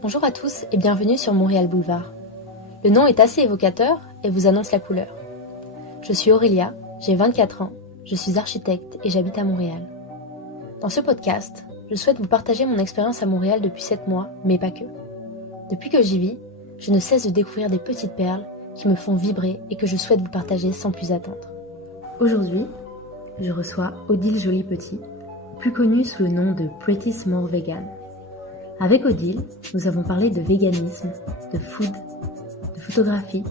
Bonjour à tous et bienvenue sur Montréal Boulevard. Le nom est assez évocateur et vous annonce la couleur. Je suis Aurélia, j'ai 24 ans, je suis architecte et j'habite à Montréal. Dans ce podcast, je souhaite vous partager mon expérience à Montréal depuis 7 mois, mais pas que. Depuis que j'y vis, je ne cesse de découvrir des petites perles qui me font vibrer et que je souhaite vous partager sans plus attendre. Aujourd'hui, je reçois Odile Joly-Petit, plus connue sous le nom de Pretty Small Vegan. Avec Odile, nous avons parlé de véganisme, de food, de photographie,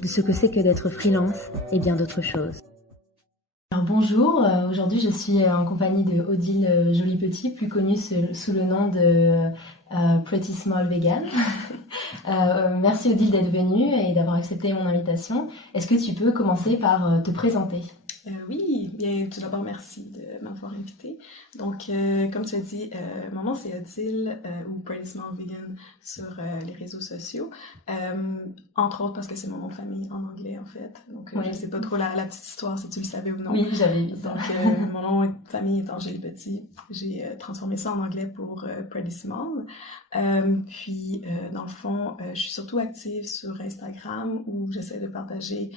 de ce que c'est que d'être freelance et bien d'autres choses. Alors bonjour, aujourd'hui je suis en compagnie de Odile Joly-Petit, plus connue sous le nom de Pretty Small Vegan. Merci Odile d'être venue et d'avoir accepté mon invitation. Est-ce que tu peux commencer par te présenter ? Oui, bien tout d'abord merci de m'avoir invitée. Donc, comme tu as dit, mon nom c'est Odile ou Pretty Small Vegan sur les réseaux sociaux. Entre autres parce que c'est mon nom de famille en anglais en fait. Donc, oui. Je sais pas trop la petite histoire si tu le savais ou non. Oui, j'avais vu ça. Donc, mon nom de famille étant Joly-Petit, j'ai transformé ça en anglais pour Pretty Small. Puis, dans le fond, je suis surtout active sur Instagram où j'essaie de partager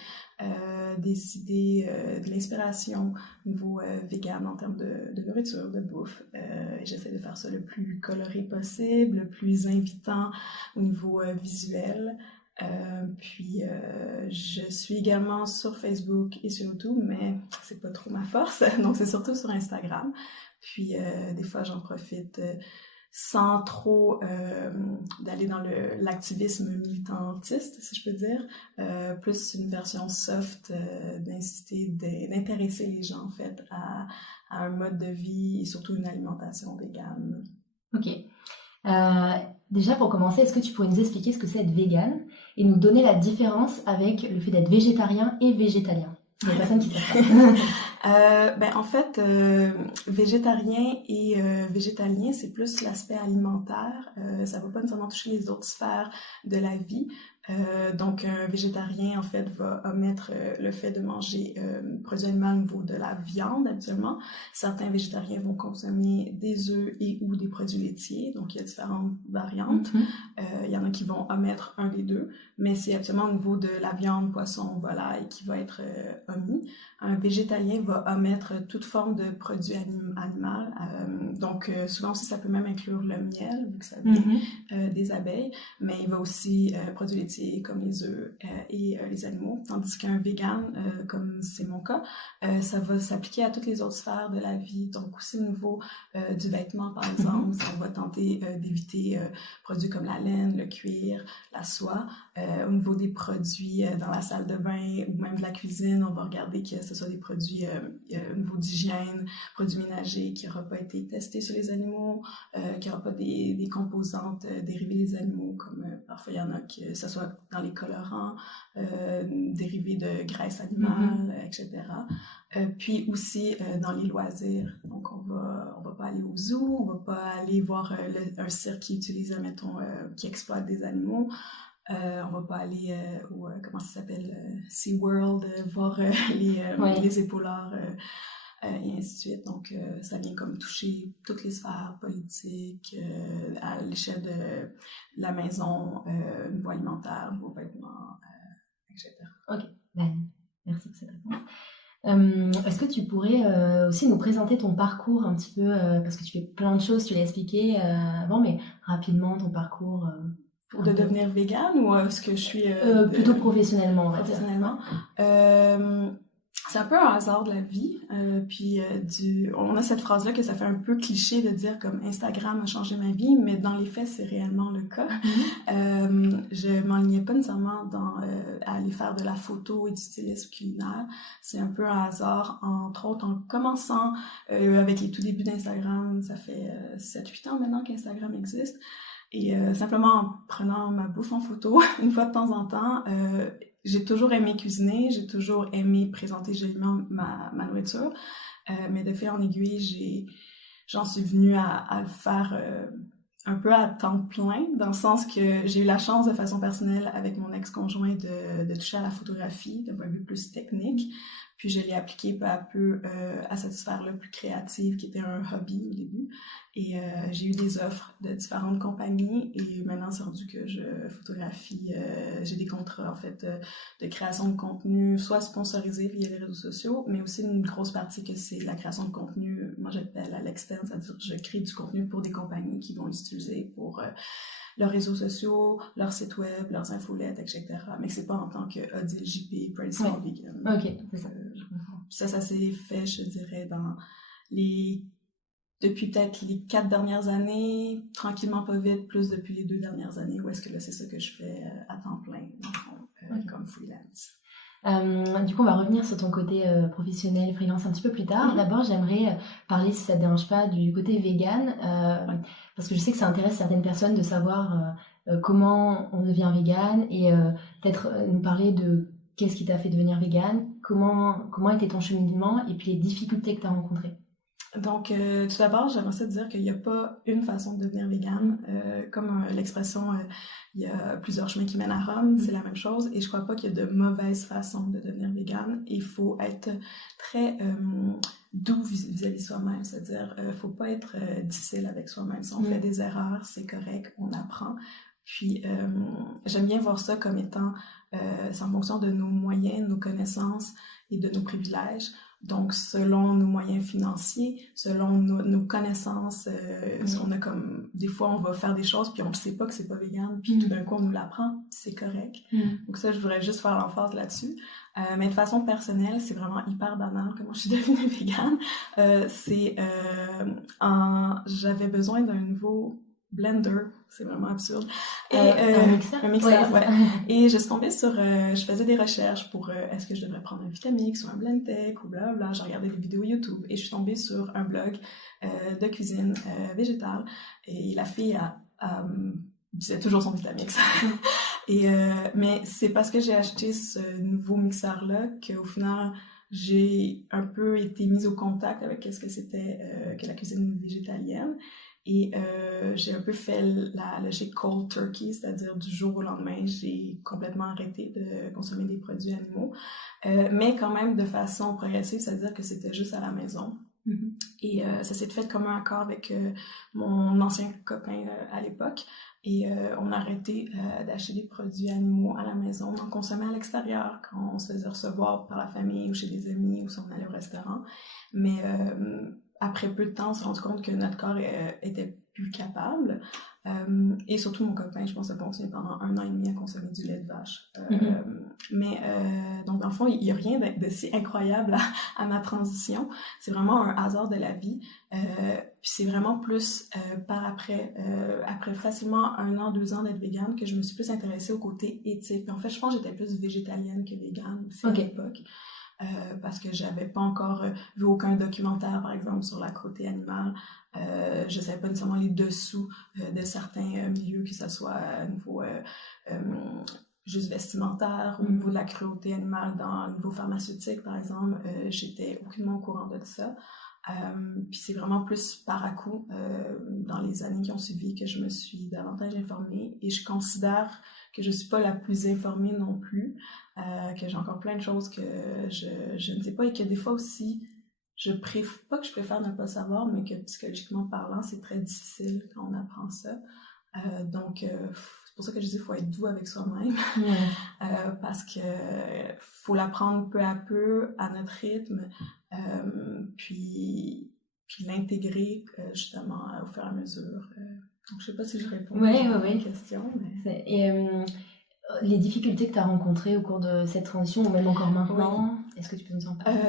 des idées, de l'inspiration au niveau vegan en termes de nourriture, de bouffe. J'essaie de faire ça le plus coloré possible, le plus invitant au niveau visuel. Puis je suis également sur Facebook et sur YouTube, mais c'est pas trop ma force, donc c'est surtout sur Instagram. Puis des fois j'en profite sans trop d'aller dans l'activisme militantiste, si je peux dire, plus une version soft, d'intéresser les gens en fait à un mode de vie et surtout une alimentation végane. Ok. Déjà pour commencer, est-ce que tu pourrais nous expliquer ce que c'est être vegan et nous donner la différence avec le fait d'être végétarien et végétalien ? Il y a personne qui sait ça. En fait, végétarien et végétalien, c'est plus l'aspect alimentaire. Ça va pas nécessairement toucher les autres sphères de la vie. Donc, un végétarien, en fait, va omettre le fait de manger produits animaux au niveau de la viande, habituellement. Certains végétariens vont consommer des œufs et ou des produits laitiers. Donc, il y a différentes variantes. Il y en a qui vont omettre un des deux, mais c'est habituellement au niveau de la viande, poisson, volaille qui va être omis. Un végétalien va omettre toute forme de produit animal. Donc, souvent aussi, ça peut même inclure le miel, vu que ça vient des abeilles, mais il va aussi produire laitiers comme les œufs et les animaux. Tandis qu'un vegan, comme c'est mon cas, ça va s'appliquer à toutes les autres sphères de la vie. Donc, aussi au niveau du vêtement, par exemple, on va tenter d'éviter produits comme la laine, le cuir, la soie. Au niveau des produits dans la salle de bain ou même de la cuisine, on va regarder que ce soit des produits au niveau d'hygiène, produits ménagers qui n'aura pas été testés sur les animaux, qui n'aura pas des composantes dérivées des animaux, comme parfois il y en a que ce soit dans les colorants, dérivés de graisse animale, etc. Puis aussi dans les loisirs. Donc on va pas aller au zoo, on va pas aller voir un cirque qui utilise, mettons, qui exploite des animaux. On va pas aller au comment ça s'appelle, SeaWorld, voir les épaulards et ainsi de suite. Donc ça vient comme toucher toutes les sphères politiques, à l'échelle de la maison, au niveau alimentaire, au niveau vêtements, etc. Ok, merci pour cette réponse. Est-ce que tu pourrais aussi nous présenter ton parcours un petit peu, parce que tu fais plein de choses, tu l'as expliqué avant, mais rapidement ton parcours pour de devenir végane ou est-ce que je suis... plutôt professionnellement, on va professionnellement. C'est un peu un hasard de la vie. Puis on a cette phrase-là que ça fait un peu cliché de dire comme Instagram a changé ma vie, mais dans les faits, c'est réellement le cas. Je m'enlignais pas nécessairement à aller faire de la photo et du stylisme culinaire. C'est un peu un hasard, entre autres, en commençant avec les tout débuts d'Instagram. Ça fait 7-8 ans maintenant qu'Instagram existe. Et simplement en prenant ma bouffe en photo, une fois de temps en temps, j'ai toujours aimé cuisiner, j'ai toujours aimé présenter joliment ma nourriture, mais de fil en aiguille, j'en suis venue à le faire un peu à temps plein, dans le sens que j'ai eu la chance de façon personnelle avec mon ex-conjoint de toucher à la photographie d'un point de vue plus technique. Puis je l'ai appliqué peu à peu à cette sphère-là plus créative qui était un hobby au début. Et j'ai eu des offres de différentes compagnies et maintenant c'est rendu que je photographie, j'ai des contrats en fait de création de contenu, soit sponsorisés via les réseaux sociaux, mais aussi une grosse partie que c'est la création de contenu, moi j'appelle à l'externe, c'est-à-dire que je crée du contenu pour des compagnies qui vont l'utiliser pour leurs réseaux sociaux, leur site web, leurs infolettes, etc. Mais c'est pas en tant que Odile JP, Pretty Small Vegan. Ok, c'est ça, je comprends. Ça s'est fait, je dirais, depuis peut-être les 4 dernières années, tranquillement pas vite, plus depuis les 2 dernières années, où est-ce que là, c'est ça que je fais à temps plein, dans le fond, comme freelance. Du coup, on va revenir sur ton côté professionnel, freelance un petit peu plus tard. D'abord, j'aimerais parler, si ça te dérange pas, du côté vegan, parce que je sais que ça intéresse certaines personnes de savoir comment on devient vegan et peut-être nous parler de qu'est-ce qui t'a fait devenir vegan, comment était ton cheminement et puis les difficultés que tu as rencontrées. Donc, tout d'abord, j'aimerais ça dire qu'il n'y a pas une façon de devenir végane. Comme l'expression, il y a plusieurs chemins qui mènent à Rome, c'est la même chose. Et je crois pas qu'il y a de mauvaise façon de devenir végane. Il faut être très doux vis-à-vis de soi-même. C'est-à-dire, faut pas être difficile avec soi-même. Si on fait des erreurs, c'est correct, on apprend. Puis, j'aime bien voir ça comme étant, c'est en fonction de nos moyens, nos connaissances et de nos privilèges. Donc, selon nos moyens financiers, selon nos connaissances, ce qu'on a comme... Des fois, on va faire des choses, puis on ne sait pas que c'est pas vegan, puis tout d'un coup, on nous l'apprend, c'est correct. Donc ça, je voudrais juste faire l'emphase là-dessus. Mais de façon personnelle, c'est vraiment hyper banal comment je suis devenue végane. J'avais besoin d'un nouveau blender, c'est vraiment absurde. Et un mixeur, ouais. Et je suis tombée sur, je faisais des recherches pour est-ce que je devrais prendre un Vitamix ou un Blendtec ou blablabla. J'ai regardé des vidéos YouTube et je suis tombée sur un blog de cuisine végétale et la fille disait toujours son Vitamix. Mais c'est parce que j'ai acheté ce nouveau mixeur-là qu'au final, j'ai un peu été mise au contact avec ce que c'était que la cuisine végétalienne. Et j'ai un peu fait la logique cold turkey, c'est-à-dire du jour au lendemain, j'ai complètement arrêté de consommer des produits animaux, mais quand même de façon progressive, c'est-à-dire que c'était juste à la maison. Et ça s'est fait comme un accord avec mon ancien copain à l'époque. Et on a arrêté d'acheter des produits animaux à la maison, on en consommait à l'extérieur quand on se faisait recevoir par la famille ou chez des amis ou si on allait au restaurant. Mais après peu de temps, on s'est rendu compte que notre corps était plus capable. Et surtout, mon copain, je pense, a continué pendant 1 an et demi à consommer du lait de vache. Mais donc, dans le fond, il n'y a rien de si incroyable à ma transition. C'est vraiment un hasard de la vie. Puis c'est vraiment plus après facilement 1 an, 2 ans d'être végane, que je me suis plus intéressée au côté éthique. Puis en fait, je pense que j'étais plus végétalienne que végane aussi à l'époque. Parce que j'avais pas encore vu aucun documentaire, par exemple, sur la cruauté animale. Je savais pas nécessairement les dessous de certains milieux, que ce soit au niveau juste vestimentaire, au niveau de la cruauté animale, dans le niveau pharmaceutique, par exemple. J'étais aucunement au courant de ça. Puis c'est vraiment plus par à coup, dans les années qui ont suivi, que je me suis davantage informée. Et je considère que je suis pas la plus informée non plus, que j'ai encore plein de choses que je ne sais pas et que des fois aussi, pas que je préfère ne pas savoir, mais que psychologiquement parlant, c'est très difficile quand on apprend ça. Donc, c'est pour ça que je dis qu'il faut être doux avec soi-même, parce que faut l'apprendre peu à peu, à notre rythme, puis l'intégrer justement au fur et à mesure. Donc, je sais pas si je réponds à la question. Mais... Et les difficultés que tu as rencontrées au cours de cette transition, ou même encore maintenant, est-ce que tu peux nous en parler?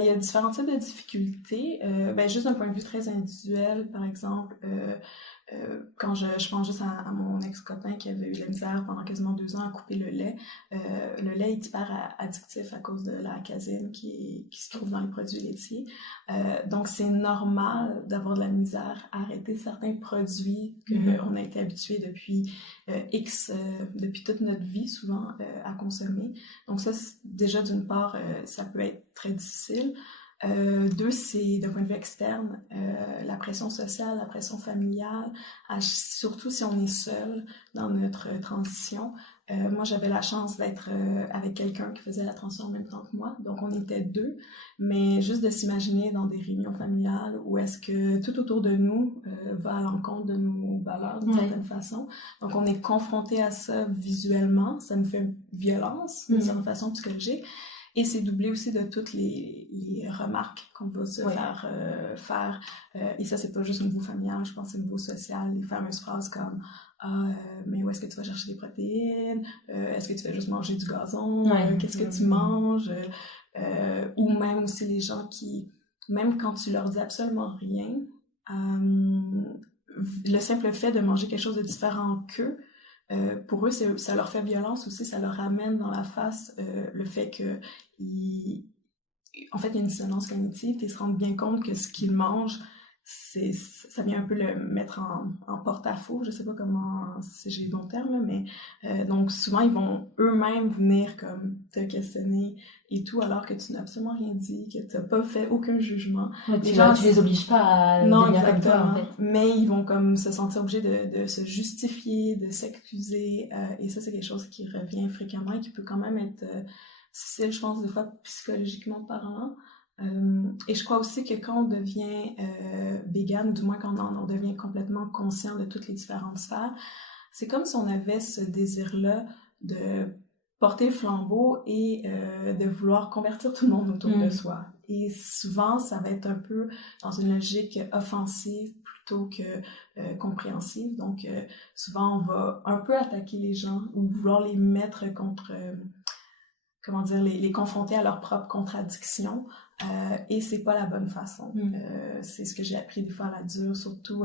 Il y a différents types de difficultés. Juste d'un point de vue très individuel, par exemple, quand je pense juste à mon ex-copain qui avait eu de la misère pendant quasiment 2 ans à couper le lait. Le lait est hyper addictif à cause de la casine qui se trouve dans les produits laitiers. Donc, c'est normal d'avoir de la misère à arrêter certains produits qu'on a été habitués depuis depuis toute notre vie, souvent, à consommer. Donc ça, déjà, d'une part, ça peut être très difficile. 2, c'est d'un point de vue externe, la pression sociale, la pression familiale, surtout si on est seul dans notre transition. Moi, j'avais la chance d'être avec quelqu'un qui faisait la transition en même temps que moi, donc on était deux, mais juste de s'imaginer dans des réunions familiales où est-ce que tout autour de nous va à l'encontre de nos valeurs d'une certaine façon. Donc on est confronté à ça visuellement, ça nous fait violence d'une certaine façon psychologique. Et c'est doublé aussi de toutes les remarques qu'on va se faire. Et ça, c'est pas juste au niveau familial, je pense que c'est au niveau social. Les fameuses phrases comme mais où est-ce que tu vas chercher des protéines? Est-ce que tu fais juste manger du gazon? Qu'est-ce que tu manges? Ou même aussi les gens qui, même quand tu leur dis absolument rien, le simple fait de manger quelque chose de différent qu'eux, pour eux, ça leur fait violence aussi, ça leur ramène dans la face le fait que en fait, il y a une dissonance cognitive, et ils se rendent bien compte que ce qu'ils mangent, ça vient un peu le mettre en porte-à-faux, je sais pas comment, si j'ai le bon terme, mais donc souvent ils vont eux-mêmes venir comme te questionner et tout, alors que tu n'as absolument rien dit, que tu n'as pas fait aucun jugement. Tu les obliges pas à devenir comme toi, en fait. Mais ils vont comme se sentir obligés de se justifier, de s'excuser, et ça c'est quelque chose qui revient fréquemment et qui peut quand même être difficile, je pense, des fois psychologiquement parlant. Et je crois aussi que quand on devient vegan, du moins quand on devient complètement conscient de toutes les différentes sphères, c'est comme si on avait ce désir-là de porter le flambeau et de vouloir convertir tout le monde autour de soi. Et souvent, ça va être un peu dans une logique offensive plutôt que compréhensive. Donc, souvent, on va un peu attaquer les gens ou vouloir les mettre contre... comment dire, les confronter à leurs propres contradictions, et c'est pas la bonne façon. C'est ce que j'ai appris des fois à la dure, surtout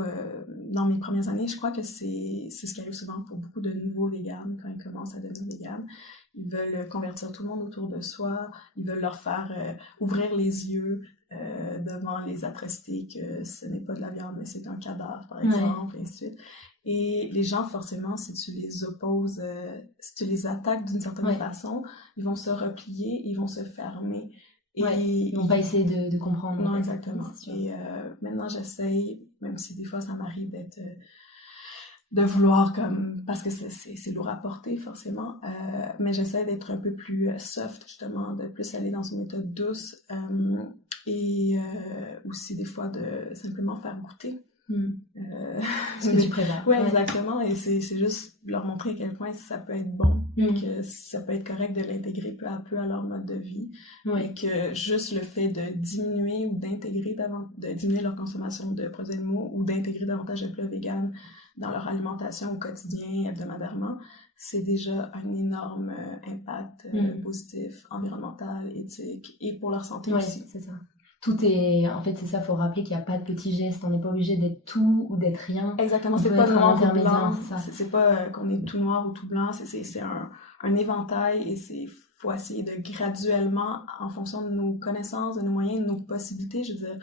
dans mes premières années. Je crois que c'est ce qui arrive souvent pour beaucoup de nouveaux véganes quand ils commencent à devenir véganes. Ils veulent convertir tout le monde autour de soi, ils veulent leur faire ouvrir les yeux devant les atrocités que ce n'est pas de la viande, mais c'est un cadavre, par exemple, et ainsi de suite. Et les gens, forcément, si tu les opposes, si tu les attaques d'une certaine façon, ils vont se replier, ils vont se fermer. Et ils vont pas essayer de comprendre. Non, exactement. Et maintenant, j'essaye, même si des fois ça m'arrive de vouloir comme, parce que c'est lourd à porter forcément, mais j'essaie d'être un peu plus soft, justement, de plus aller dans une méthode douce, et aussi des fois de simplement faire goûter. Ce que tu prépares. Oui, exactement, et c'est juste leur montrer à quel point ça peut être bon, que ça peut être correct de l'intégrer peu à peu à leur mode de vie, et que juste le fait de diminuer ou de diminuer leur consommation de produits animaux ou d'intégrer davantage de plats véganes dans leur alimentation au quotidien, hebdomadairement, c'est déjà un énorme impact positif, environnemental, éthique, et pour leur santé aussi. C'est ça. Tout est... En fait, c'est ça, il faut rappeler qu'il n'y a pas de petits gestes, on n'est pas obligé d'être tout ou d'être rien. Exactement, c'est pas noir ou blanc, c'est pas qu'on est tout noir ou tout blanc, c'est un éventail, et faut essayer de graduellement, en fonction de nos connaissances, de nos moyens, de nos possibilités, je veux dire,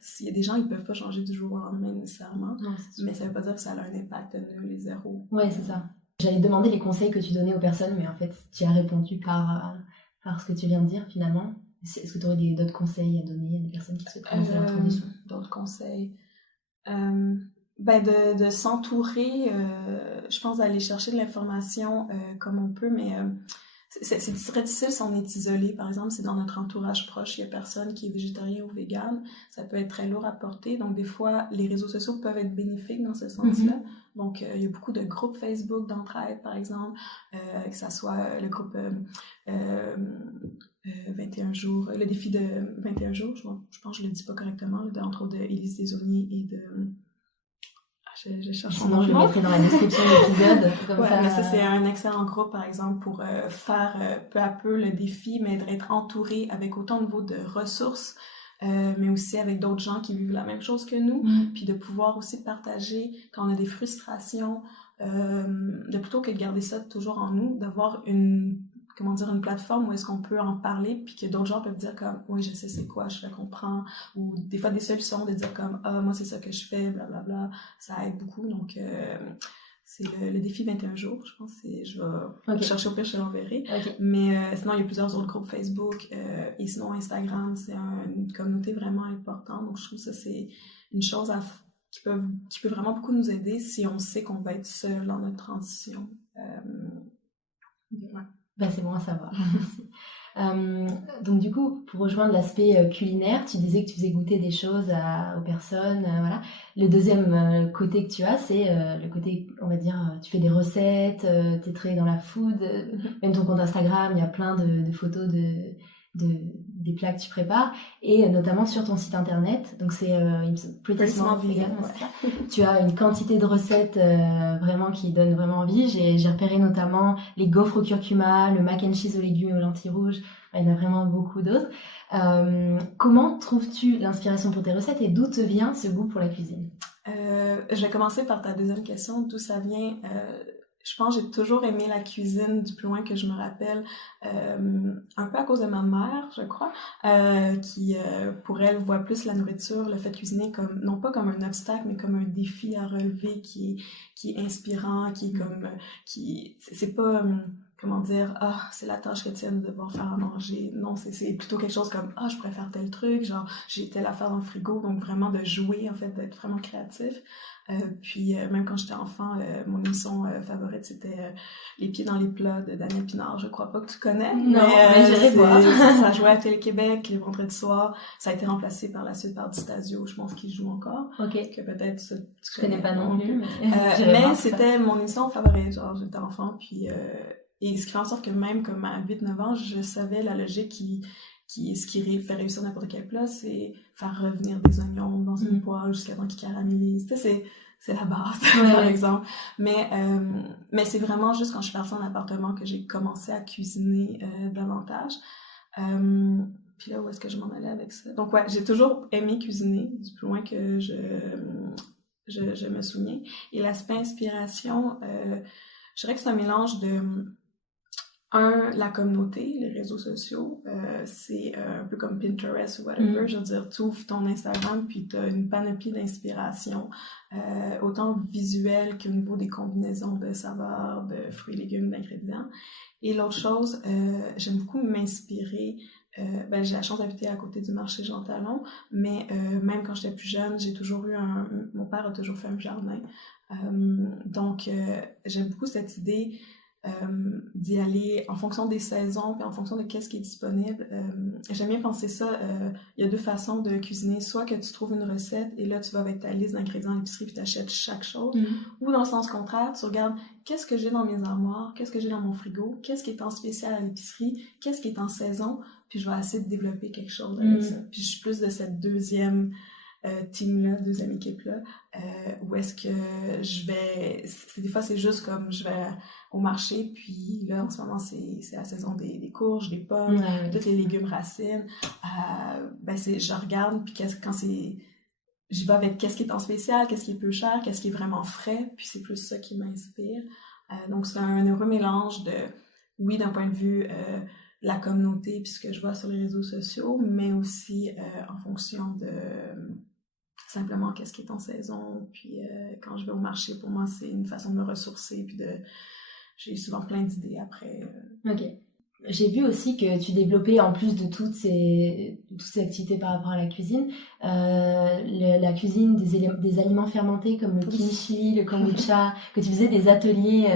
s'il y a des gens, ils peuvent pas changer du jour au lendemain nécessairement, mais ça veut pas dire que ça a un impact nul et zéro. Ouais, c'est ça. J'allais te demander les conseils que tu donnais aux personnes, mais en fait, tu as répondu par ce que tu viens de dire, finalement. Est-ce que tu aurais d'autres conseils à donner à des personnes qui souhaitent commencer leur transition? D'autres conseils? De s'entourer, je pense d'aller chercher de l'information comme on peut, mais c'est très difficile si on est isolé. Par exemple, si dans notre entourage proche, il y a personne qui est végétarien ou végane, ça peut être très lourd à porter. Donc, des fois, les réseaux sociaux peuvent être bénéfiques dans ce sens-là. Donc, il y a beaucoup de groupes Facebook d'entraide, par exemple, que ça soit le groupe 21 jours, le défi de 21 jours, je pense que je le dis pas correctement, entre autres de Élise Desaulniers et de... Je cherche son nom. Je le mettrai dans la description de l'épisode. Mais ça, c'est un excellent groupe, par exemple, pour faire peu à peu le défi, mais d'être entouré avec autant de niveau de ressources, mais aussi avec d'autres gens qui vivent la même chose que nous, puis de pouvoir aussi partager quand on a des frustrations, de plutôt que de garder ça toujours en nous, d'avoir une plateforme où est-ce qu'on peut en parler, puis que d'autres gens peuvent dire comme, oui, je sais c'est quoi, je le comprends, ou des fois des solutions de dire comme, moi c'est ça que je fais, blablabla, ça aide beaucoup. Donc c'est le défi 21 jours, je pense, je vais chercher au pire, je te l'enverrai. Mais sinon, il y a plusieurs autres groupes Facebook, et sinon Instagram, c'est une communauté vraiment importante, donc je trouve que ça c'est une chose qui peut vraiment beaucoup nous aider si on sait qu'on va être seul dans notre transition. C'est bon à savoir. Donc du coup, pour rejoindre l'aspect culinaire, tu disais que tu faisais goûter des choses aux personnes, voilà. Le deuxième côté que tu as, c'est le côté, on va dire, tu fais des recettes, t'es très dans la food, même ton compte Instagram, il y a plein de photos des plats que tu prépares, et notamment sur ton site internet, donc c'est Pretty Small Vegan, c'est ça. Tu as une quantité de recettes vraiment qui donnent vraiment envie. J'ai repéré notamment les gaufres au curcuma, le mac and cheese aux légumes et aux lentilles rouges. Il y en a vraiment beaucoup d'autres. Comment trouves-tu l'inspiration pour tes recettes et d'où te vient ce goût pour la cuisine? Je vais commencer par ta deuxième question, d'où ça vient. Je pense que j'ai toujours aimé la cuisine du plus loin que je me rappelle, un peu à cause de ma mère, je crois, qui, pour elle, voit plus la nourriture, le fait de cuisiner comme, non pas comme un obstacle, mais comme un défi à relever qui est inspirant, qui est comme, c'est pas, comment dire, ah, c'est la tâche quotidienne de devoir faire à manger. Non, c'est plutôt quelque chose comme, ah, je préfère tel truc, genre, j'ai telle affaire dans le frigo, donc vraiment de jouer, en fait, d'être vraiment créatif. Puis même quand j'étais enfant, mon émission favorite c'était Les pieds dans les plats de Daniel Pinard. Je crois pas que tu connais, non, mais j'irai voir. Ça jouait à Télé-Québec les vendredis soirs. Ça a été remplacé par la suite par Distasio, je pense qu'il joue encore. Ok. Que peut-être tu connais pas non plus. Mais c'était mon émission favorite, genre j'étais enfant, puis et ce qui fait en sorte que même comme à 8-9 ans, je savais la logique ce qui fait réussir n'importe quel plat, c'est faire revenir des oignons dans une poêle jusqu'à temps qu'ils caramélisent. Tu sais, c'est la base, par exemple. Mais c'est vraiment juste quand je suis partie en appartement que j'ai commencé à cuisiner davantage. Puis là, où est-ce que je m'en allais avec ça? Donc ouais, j'ai toujours aimé cuisiner, du plus loin que je me souviens. Et l'aspect inspiration, je dirais que c'est un mélange de... la communauté, les réseaux sociaux, c'est un peu comme Pinterest ou whatever. Je veux dire, tu ouvres ton Instagram puis tu as une panoplie d'inspiration, autant visuelle qu'au niveau des combinaisons de saveurs, de fruits, légumes, d'ingrédients. Et l'autre chose, j'aime beaucoup m'inspirer. J'ai la chance d'habiter à côté du marché Jean Talon, mais même quand j'étais plus jeune, j'ai toujours eu mon père a toujours fait un jardin. Donc, j'aime beaucoup cette idée d'y aller en fonction des saisons puis en fonction de qu'est-ce qui est disponible. J'aime bien penser ça. Il y a deux façons de cuisiner. Soit que tu trouves une recette et là, tu vas avec ta liste d'ingrédients à l'épicerie puis tu achètes chaque chose. Ou dans le sens contraire, tu regardes qu'est-ce que j'ai dans mes armoires, qu'est-ce que j'ai dans mon frigo, qu'est-ce qui est en spécial à l'épicerie, qu'est-ce qui est en saison, puis je vais essayer de développer quelque chose avec ça. Puis je suis plus de cette deuxième team-là, deuxième équipe-là, où est-ce que je vais... Des fois, c'est juste comme je vais au marché, puis là, en ce moment, c'est la saison des courges, des pommes, tous les légumes racines. Je regarde, puis quand c'est... J'y vais avec qu'est-ce qui est en spécial, qu'est-ce qui est peu cher, qu'est-ce qui est vraiment frais, puis c'est plus ça qui m'inspire. Donc, c'est un heureux mélange de, oui, d'un point de vue la communauté, puis ce que je vois sur les réseaux sociaux, mais aussi en fonction de simplement qu'est-ce qui est en saison. Puis quand je vais au marché, pour moi, c'est une façon de me ressourcer, puis j'ai souvent plein d'idées après. Ok. J'ai vu aussi que tu développais, en plus de toutes ces activités par rapport à la cuisine, la cuisine des aliments fermentés comme le kimchi, le kombucha, que tu faisais des ateliers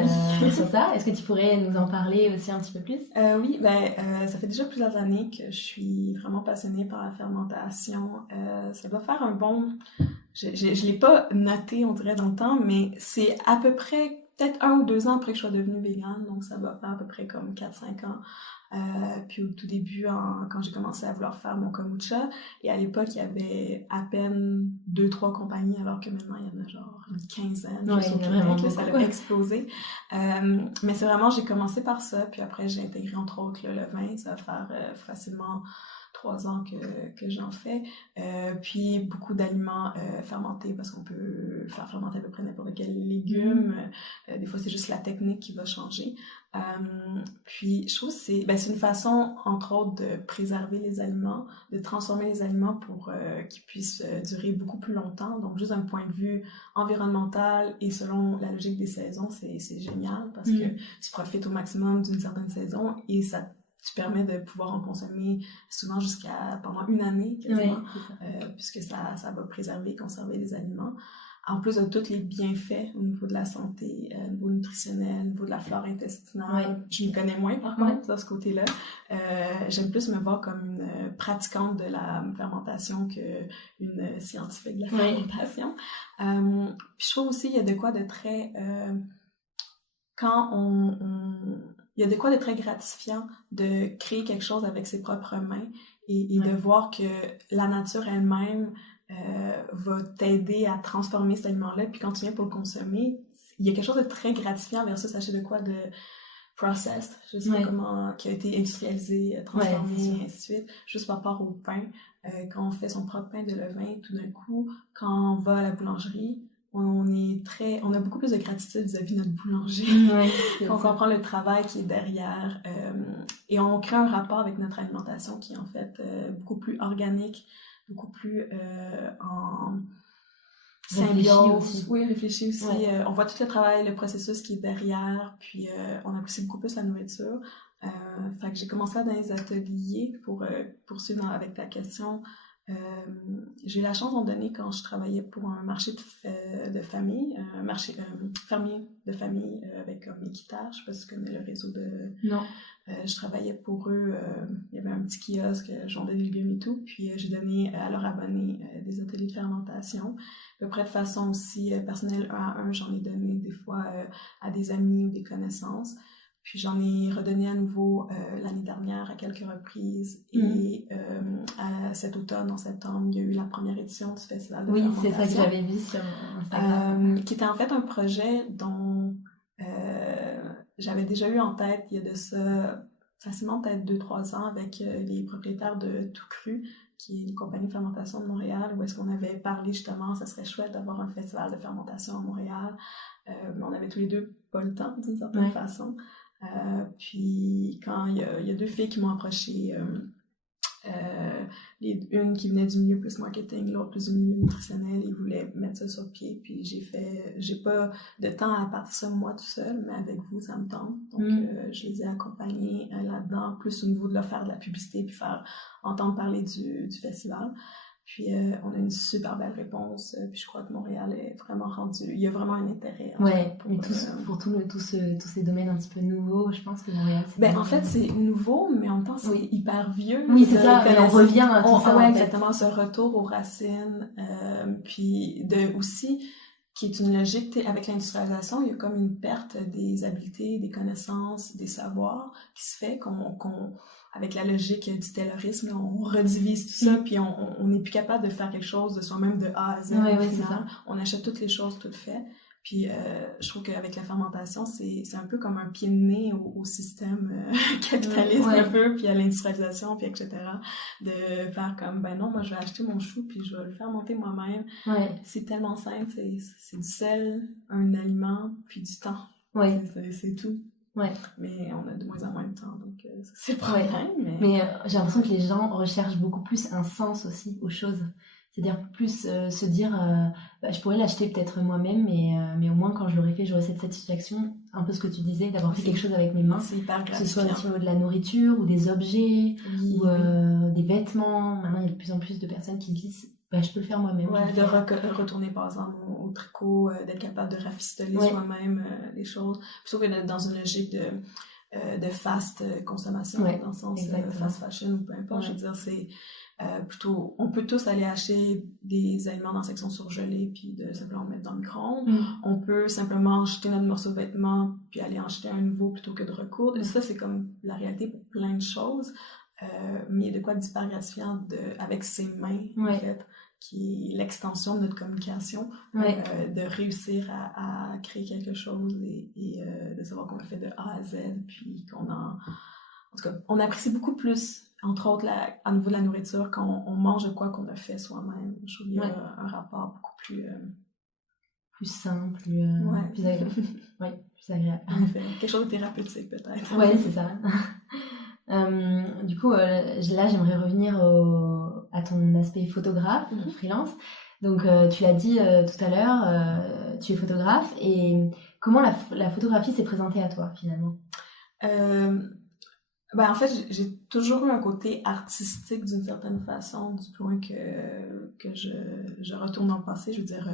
sur ça. Est-ce que tu pourrais nous en parler aussi un petit peu plus? Oui, ça fait déjà plusieurs années que je suis vraiment passionnée par la fermentation. Ça doit faire un bon... Je l'ai pas noté, on dirait, dans le temps, mais c'est à peu près peut-être 1 ou 2 ans après que je sois devenue végane, donc ça va faire à peu près comme 4-5 ans. Puis au tout début, quand j'ai commencé à vouloir faire mon kombucha, et à l'époque, il y avait à peine 2-3 compagnies, alors que maintenant, il y en a genre une quinzaine. Oui, vraiment beaucoup. Ça a explosé. Mais c'est vraiment, j'ai commencé par ça, puis après, j'ai intégré entre autres le vin. Ça va faire facilement 3 ans que j'en fais. Puis beaucoup d'aliments fermentés, parce qu'on peut faire fermenter à peu près n'importe quel légume. Des fois, c'est juste la technique qui va changer. Puis je trouve que c'est une façon, entre autres, de préserver les aliments, de transformer les aliments pour qu'ils puissent durer beaucoup plus longtemps. Donc, juste d'un point de vue environnemental et selon la logique des saisons, c'est génial parce que tu profites au maximum d'une certaine saison et ça te permet de pouvoir en consommer souvent pendant 1 année quasiment, puisque ça va préserver et conserver les aliments. en plus de tous les bienfaits au niveau de la santé, au niveau nutritionnel, au niveau de la flore intestinale, je m'y connais moins par contre, de ce côté-là. J'aime plus me voir comme une pratiquante de la fermentation qu'une scientifique de la fermentation. Puis je trouve aussi qu'il y a de quoi de très... il y a de quoi de très gratifiant de créer quelque chose avec ses propres mains et de voir que la nature elle-même va t'aider à transformer cet aliment-là, puis quand tu viens pour le consommer, il y a quelque chose de très gratifiant versus acheter de quoi de processed, je sais pas comment, qui a été industrialisé, transformé, et ainsi de suite, juste par rapport au pain. Quand on fait son propre pain de levain, tout d'un coup, quand on va à la boulangerie, on a beaucoup plus de gratitude vis-à-vis de notre boulanger. On comprend le travail qui est derrière et on crée un rapport avec notre alimentation qui est en fait beaucoup plus organique, beaucoup plus en symbiose. Oui, réfléchi aussi. On voit tout le travail, le processus qui est derrière, puis on apprécie beaucoup plus la nourriture. Fait que j'ai commencé dans les ateliers pour poursuivre avec ta question. J'ai eu la chance d'en donner quand je travaillais pour un marché de famille, un marché fermier de famille avec Équiterre. Je sais pas si tu connais le réseau de... Non. Je travaillais pour eux, il y avait un petit kiosque, je vendais des légumes et tout, puis j'ai donné à leurs abonnés des ateliers de fermentation, à peu près de façon aussi personnelle, un à un, j'en ai donné des fois à des amis ou des connaissances. Puis j'en ai redonné à nouveau l'année dernière à quelques reprises. Et cet automne, en septembre, il y a eu la première édition du Festival de fermentation. Oui, c'est ça que j'avais vu sur Instagram. Qui était en fait un projet dont j'avais déjà eu en tête il y a de ça facilement peut-être 2-3 ans avec les propriétaires de Tout Cru, qui est une compagnie de fermentation de Montréal, où est-ce qu'on avait parlé justement, ça serait chouette d'avoir un festival de fermentation à Montréal. Mais on avait tous les deux pas le temps d'une certaine façon. Puis quand il y a 2 filles qui m'ont approché, une qui venait du milieu plus marketing, l'autre plus du milieu nutritionnel, ils voulaient mettre ça sur pied, puis j'ai pas de temps à partir ça moi tout seul, mais avec vous ça me tente, donc je les ai accompagnés là-dedans, plus au niveau de leur faire de la publicité puis faire entendre parler du festival. Puis on a une super belle réponse, puis je crois que Montréal est vraiment rendu, il y a vraiment un intérêt. Mais pour tous ces domaines un petit peu nouveaux, je pense que Montréal c'est... en fait c'est nouveau, mais en même temps c'est hyper vieux. Oui, c'est ça, mais on revient à tout ça. Ouais, exactement, ce retour aux racines, puis aussi, qui est une logique, avec l'industrialisation, il y a comme une perte des habiletés, des connaissances, des savoirs qui se fait, avec la logique du taylorisme, on redivise tout ça, puis on n'est plus capable de faire quelque chose de soi-même de A à Z. C'est ça. On achète toutes les choses toutes faites. Puis je trouve qu'avec la fermentation, c'est un peu comme un pied de nez au système capitaliste un peu, puis à l'industrialisation, puis etc. De faire comme, ben non, moi je vais acheter mon chou, puis je vais le fermenter moi-même. C'est tellement simple, c'est du sel, un aliment, puis du temps. C'est tout. Mais on a de moins en moins de temps, donc c'est le problème. Mais j'ai l'impression que les gens recherchent beaucoup plus un sens aussi aux choses. C'est-à-dire plus se dire, je pourrais l'acheter peut-être moi-même, mais au moins quand je l'aurai fait, j'aurai cette satisfaction, un peu ce que tu disais, d'avoir fait quelque chose avec mes mains. C'est hyper gratifiant. Que ce soit au niveau de la nourriture, ou des objets, ou des vêtements. Maintenant, il y a de plus en plus de personnes qui disent, je peux le faire moi-même. De retourner par exemple au tricot, d'être capable de rafistoler soi-même les choses, plutôt que d'être dans une logique de fast consommation, dans le sens fast fashion ou peu importe. Je veux dire, c'est plutôt, on peut tous aller acheter des aliments dans la section surgelée puis de simplement mettre dans le micro-ondes. On peut simplement jeter notre morceau de vêtement puis aller en acheter un nouveau plutôt que de recoudre. Et ça, c'est comme la réalité pour plein de choses. Mais il y a de quoi de hyper gratifiant avec ses mains, en fait, qui est l'extension de notre communication, de réussir à créer quelque chose et de savoir qu'on le fait de A à Z, puis en tout cas, on apprécie beaucoup plus, entre autres, à niveau de la nourriture, quand on mange de quoi qu'on a fait soi-même. Je trouve qu'il y a un rapport beaucoup plus simple, plus agréable. Plus agréable. Quelque chose de thérapeutique, peut-être. C'est ça. Du coup, là, j'aimerais revenir à ton aspect photographe, freelance. Donc, tu l'as dit tout à l'heure, tu es photographe. Et comment la photographie s'est présentée à toi, finalement? En fait, j'ai toujours eu un côté artistique d'une certaine façon, du point que je retourne dans le passé. Je veux dire,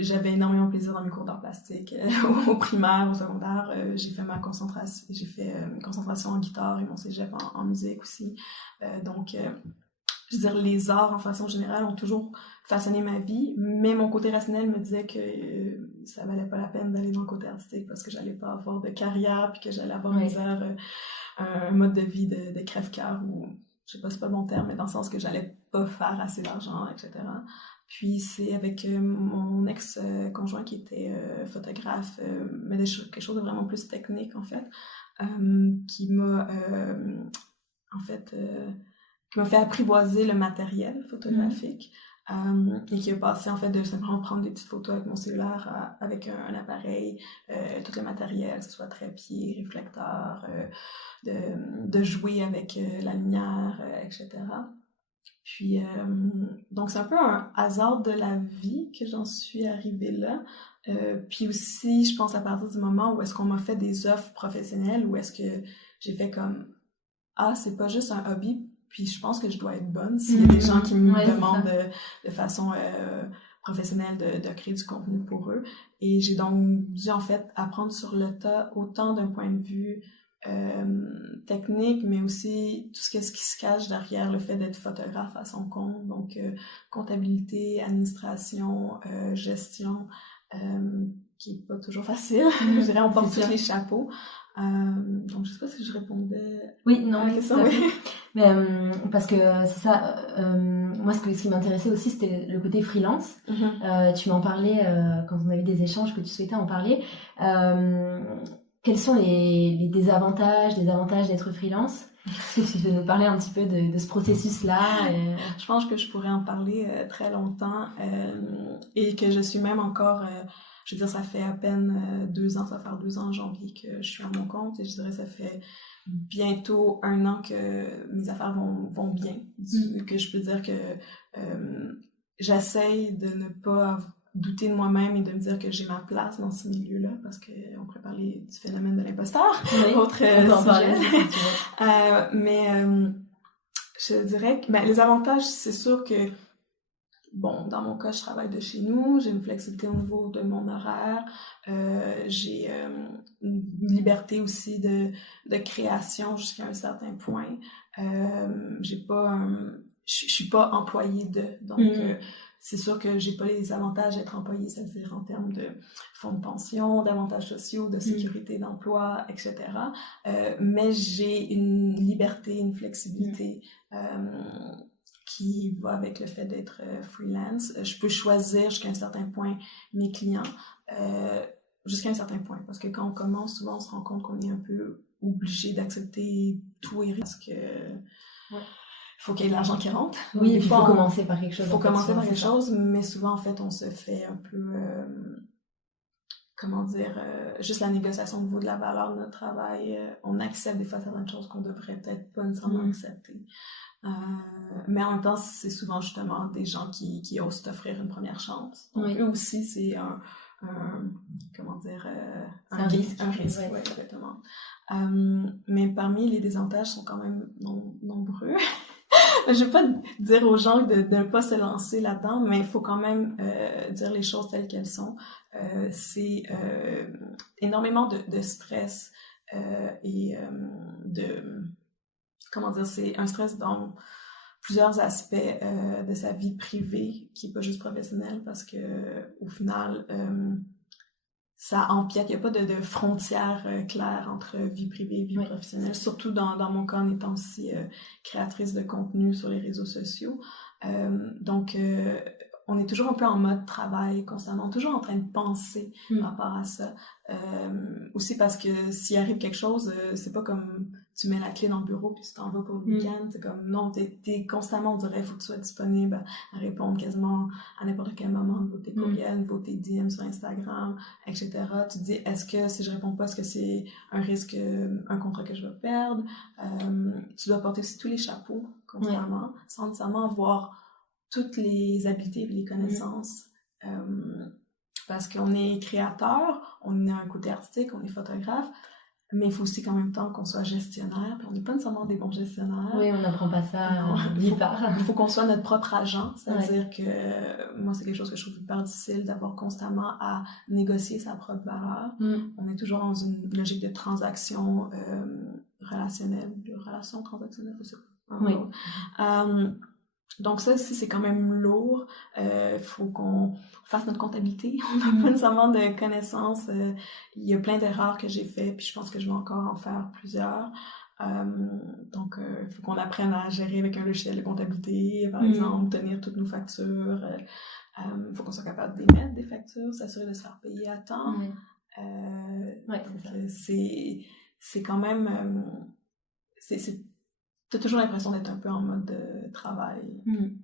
j'avais énormément plaisir dans mes cours d'art plastique. Au primaire, au secondaire, j'ai fait une concentration en guitare et mon cégep en musique aussi. Donc, je veux dire, les arts, en façon générale, ont toujours façonné ma vie, mais mon côté rationnel me disait que ça valait pas la peine d'aller dans le côté artistique parce que j'allais pas avoir de carrière puis que j'allais avoir un mode de vie de crève-cœur ou, je sais pas, c'est pas le bon terme, mais dans le sens que j'allais pas faire assez d'argent, etc. Puis c'est avec mon ex-conjoint qui était photographe, mais quelque chose de vraiment plus technique, en fait, qui m'a, en fait, qui m'a fait apprivoiser le matériel photographique et qui a passé en fait de simplement prendre des petites photos avec mon cellulaire avec un appareil, tout le matériel, que ce soit trépied, réflecteur, de jouer avec la lumière, etc. Puis, donc c'est un peu un hasard de la vie que j'en suis arrivée là. Puis aussi, je pense à partir du moment où est-ce qu'on m'a fait des offres professionnelles, où est-ce que j'ai fait comme, ah, c'est pas juste un hobby, puis je pense que je dois être bonne s'il y a des gens qui me demandent de façon professionnelle de créer du contenu pour eux. Et j'ai donc dû en fait apprendre sur le tas, autant d'un point de vue technique, mais aussi tout ce qui se cache derrière le fait d'être photographe à son compte, donc comptabilité, administration, gestion, qui est pas toujours facile. Je dirais, on porte tous les chapeaux. Donc je sais pas si je répondais à la question. Oui. Mais parce que c'est ça, moi ce qui m'intéressait aussi c'était le côté freelance. Tu m'en parlais quand on avait des échanges que tu souhaitais en parler. Quels sont les désavantages, les avantages d'être freelance? Est-ce que tu peux nous parler un petit peu de ce processus-là? Je pense que je pourrais en parler très longtemps et que je suis même encore, je veux dire, ça fait à peine 2 ans, ça va faire 2 ans en janvier que je suis à mon compte et je dirais ça fait bientôt 1 an que mes affaires vont bien, que je peux dire que j'essaye de ne pas douter de moi-même et de me dire que j'ai ma place dans ce milieu-là, parce qu'on pourrait parler du phénomène de l'imposteur, autre sujet. Mais je dirais que les avantages, c'est sûr que, bon, dans mon cas, je travaille de chez nous, j'ai une flexibilité au niveau de mon horaire, j'ai une liberté aussi de création jusqu'à un certain point. Je suis pas employée donc c'est sûr que j'ai pas les avantages d'être employée, c'est-à-dire en termes de fonds de pension, d'avantages sociaux, de sécurité d'emploi, etc. Mais j'ai une liberté, une flexibilité qui va avec le fait d'être freelance. Je peux choisir jusqu'à un certain point mes clients, jusqu'à un certain point, parce que quand on commence, souvent on se rend compte qu'on est un peu obligé d'accepter tout et rien, parce que faut qu'il y ait de l'argent qui rentre. Oui, et puis il faut commencer par quelque chose. Il faut commencer par quelque chose, mais souvent, en fait, on se fait un peu, comment dire, juste la négociation au niveau de la valeur de notre travail. On accepte des fois certaines choses qu'on devrait peut-être pas nécessairement accepter. Mais en même temps, c'est souvent justement des gens qui osent t'offrir une première chance. Donc, eux aussi, c'est comment dire, un risque. Un risque, oui, exactement. Mais parmi les désavantages sont quand même nombreux. Je vais pas dire aux gens de ne pas se lancer là-dedans, mais il faut quand même dire les choses telles qu'elles sont. C'est énormément de stress et comment dire, c'est un stress dans plusieurs aspects de sa vie privée, qui est pas juste professionnelle, parce que au final, ça empiète, il n'y a pas de frontières claires entre vie privée et vie professionnelle, surtout dans mon cas en étant aussi créatrice de contenu sur les réseaux sociaux. Donc, on est toujours un peu en mode travail constamment, toujours en train de penser par rapport à ça. Aussi parce que s'il arrive quelque chose, c'est pas comme tu mets la clé dans le bureau puis tu t'en vas pour le week-end. C'est comme, non, t'es constamment, on dirait, il faut que tu sois disponible à répondre quasiment à n'importe quel moment, vos tes courriels, vos tes DM sur Instagram, etc. Tu te dis, est-ce que si je réponds pas, est-ce que c'est un risque, un contrat que je vais perdre? Tu dois porter aussi tous les chapeaux constamment, sans nécessairement avoir toutes les habiletés et les connaissances. Parce qu'on est créateur, on a un côté artistique, on est photographe, Mais il faut aussi qu'en même temps qu'on soit gestionnaire, puis on n'est pas nécessairement des bons gestionnaires. Oui, on n'apprend pas ça nulle part. Il faut qu'on soit notre propre agent, c'est-à-dire que moi, c'est quelque chose que je trouve hyper difficile d'avoir constamment à négocier sa propre valeur. On est toujours dans une logique de transaction relationnelle, de relation transactionnelle, je sais pas. Oui. Donc ça aussi, c'est quand même lourd. Faut qu'on fasse notre comptabilité. On n'a pas nécessairement de connaissances. Il y a plein d'erreurs que j'ai faites, puis je pense que je vais encore en faire plusieurs. Donc, il faut qu'on apprenne à gérer avec un logiciel de comptabilité, par exemple, tenir toutes nos factures. Il faut qu'on soit capable d'émettre des factures, s'assurer de se faire payer à temps. C'est quand même... t'as toujours l'impression d'être un peu en mode de travail,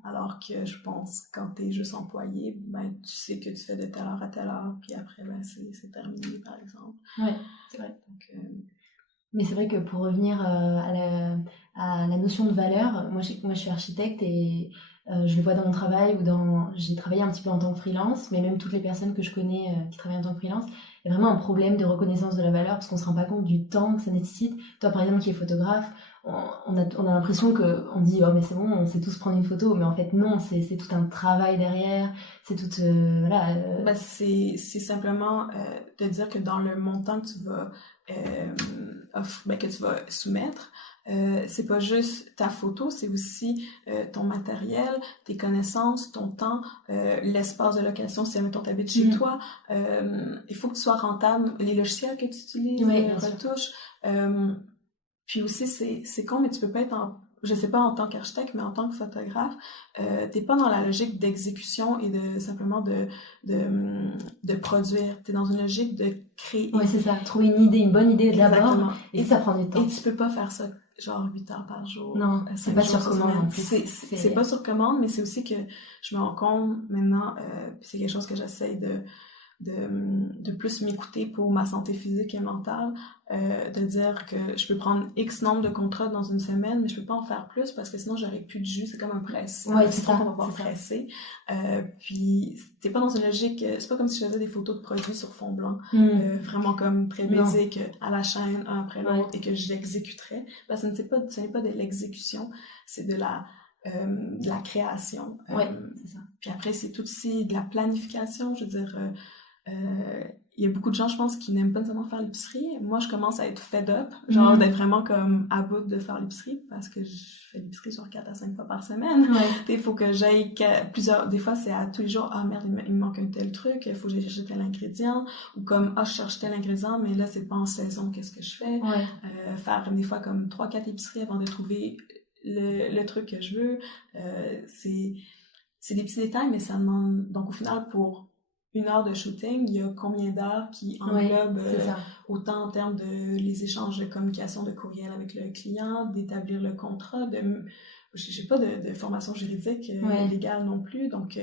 alors que je pense quand t'es juste employé, ben tu sais que tu fais de telle heure à telle heure, puis après ben c'est terminé, par exemple. Ouais, c'est vrai. Donc, mais c'est vrai que pour revenir à la notion de valeur, moi je suis architecte et je le vois dans mon travail j'ai travaillé un petit peu en tant que freelance, mais même toutes les personnes que je connais qui travaillent en tant que freelance, il y a vraiment un problème de reconnaissance de la valeur parce qu'on se rend pas compte du temps que ça nécessite. Toi par exemple qui es photographe, on a l'impression qu'on dit oh mais c'est bon, on sait tous prendre une photo, mais en fait non, c'est tout un travail derrière, c'est tout Ben, c'est simplement de dire que dans le montant que tu vas que tu vas soumettre, c'est pas juste ta photo, c'est aussi ton matériel, tes connaissances, ton temps, l'espace de location si mettons t'habites chez toi. Il faut que tu sois rentable, les logiciels que tu utilises, les retouches. Puis aussi, c'est con, mais tu peux pas être je sais pas en tant qu'architecte, mais en tant que photographe, t'es pas dans la logique d'exécution et de simplement de produire. T'es dans une logique de créer. Oui, c'est ça. Trouver une bonne idée d'abord, et ça prend du temps. Et tu peux pas faire ça genre 8 heures par jour. Non, c'est pas sur commande en plus. C'est pas sur commande, mais c'est aussi que je me rends compte maintenant, c'est quelque chose que j'essaie de plus m'écouter pour ma santé physique et mentale, de dire que je peux prendre X nombre de contrats dans une semaine, mais je peux pas en faire plus parce que sinon j'aurais plus de jus, c'est comme un presse. Ouais, c'est ça. On va pouvoir presser. Puis t'es pas dans une logique, c'est pas comme si je faisais des photos de produits sur fond blanc, vraiment comme très basique à la chaîne, un après l'autre, et que j'exécuterais. Parce que ce n'est pas de l'exécution, c'est de la création. C'est ça. Puis après, c'est tout aussi de la planification, je veux dire... il y a beaucoup de gens, je pense, qui n'aiment pas nécessairement faire l'épicerie. Moi, je commence à être fed up, genre d'être vraiment comme à bout de faire l'épicerie parce que je fais l'épicerie genre 4 à 5 fois par semaine. Il faut que j'aille plusieurs... Des fois, c'est à tous les jours, ah merde, il me manque un tel truc, il faut que j'aille chercher tel ingrédient. Ou comme, ah, je cherche tel ingrédient, mais là, c'est pas en saison, qu'est-ce que je fais? Faire des fois comme 3-4 épiceries avant de trouver le truc que je veux. C'est des petits détails, mais ça demande... Donc, au final, pour 1 heure de shooting, il y a combien d'heures qui englobent autant en termes de les échanges de communication de courriel avec le client, d'établir le contrat, j'ai pas de formation juridique légale non plus, donc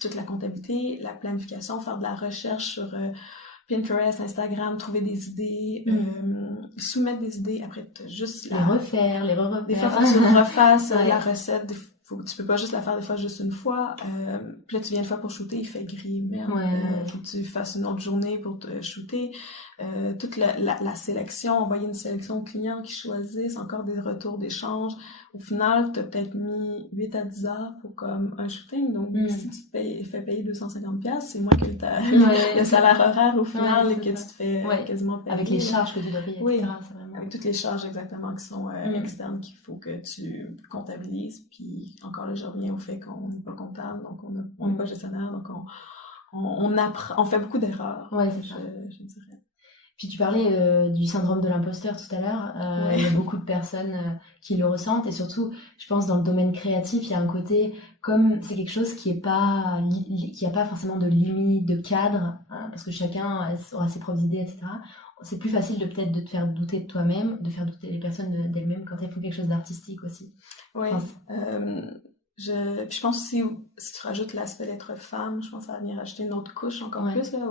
toute la comptabilité, la planification, faire de la recherche sur Pinterest, Instagram, trouver des idées, soumettre des idées, après juste les refaire. Des fois, faut que tu refasses la recette, tu peux pas juste la faire des fois juste une fois. Puis là, tu viens une fois pour shooter, il fait gris, merde. Faut que tu fasses une autre journée pour te shooter. Toute la sélection, envoyer une sélection au client qui choisissent, encore des retours d'échange. Au final, t'as peut-être mis 8 à 10 heures pour comme un shooting. Donc, si tu te fais payer 250$, c'est moins que le salaire horaire au final et que tu te fais quasiment payer. Avec les charges que tu dois payer, etc. C'est vraiment... Avec toutes les charges exactement qui sont externes qu'il faut que tu comptabilises. Puis encore là, je reviens au fait qu'on n'est pas comptable, donc on n'est pas gestionnaire, donc on fait beaucoup d'erreurs. C'est ça. Je dirais. Puis tu parlais du syndrome de l'imposteur tout à l'heure. Il y a beaucoup de personnes qui le ressentent, et surtout, je pense dans le domaine créatif, il y a un côté, comme c'est quelque chose qui a pas forcément de limite, de cadre, parce que chacun aura ses propres idées, etc. C'est plus facile peut-être de te faire douter de toi-même, de faire douter les personnes d'elles-mêmes quand elles font quelque chose d'artistique aussi. Oui. Je pense aussi, si tu rajoutes l'aspect d'être femme, je pense que ça va venir ajouter une autre couche encore plus là,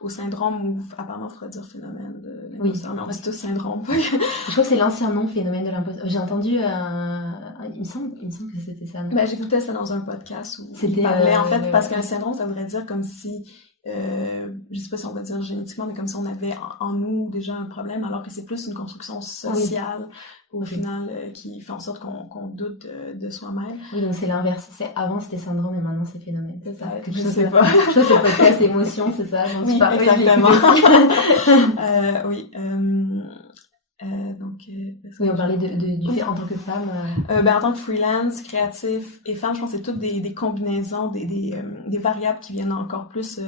au syndrome, ou apparemment il faudrait dire phénomène de l'imposteur, mais on dit tous syndrome. Je crois que c'est l'ancien nom, phénomène de l'imposteur. J'ai entendu, il me semble que c'était ça. Ben, j'écoutais ça dans un podcast où il parlait, en fait, parce qu'un syndrome, ça voudrait dire comme si je sais pas si on va dire génétiquement, mais comme si on avait en nous déjà un problème, alors que c'est plus une construction sociale, au final, qui fait en sorte qu'on doute de soi-même. Oui, donc c'est l'inverse. Avant c'était syndrome et maintenant c'est phénomène. C'est ça, quelque je chose sais pas. Quelque chose de podcast émotion, c'est ça dont Oui, tu parles. exactement. Oui, donc... oui, on parlait du fait en tant que femme. En tant que freelance, créatif et femme, je pense que c'est toutes des combinaisons, des variables qui viennent encore plus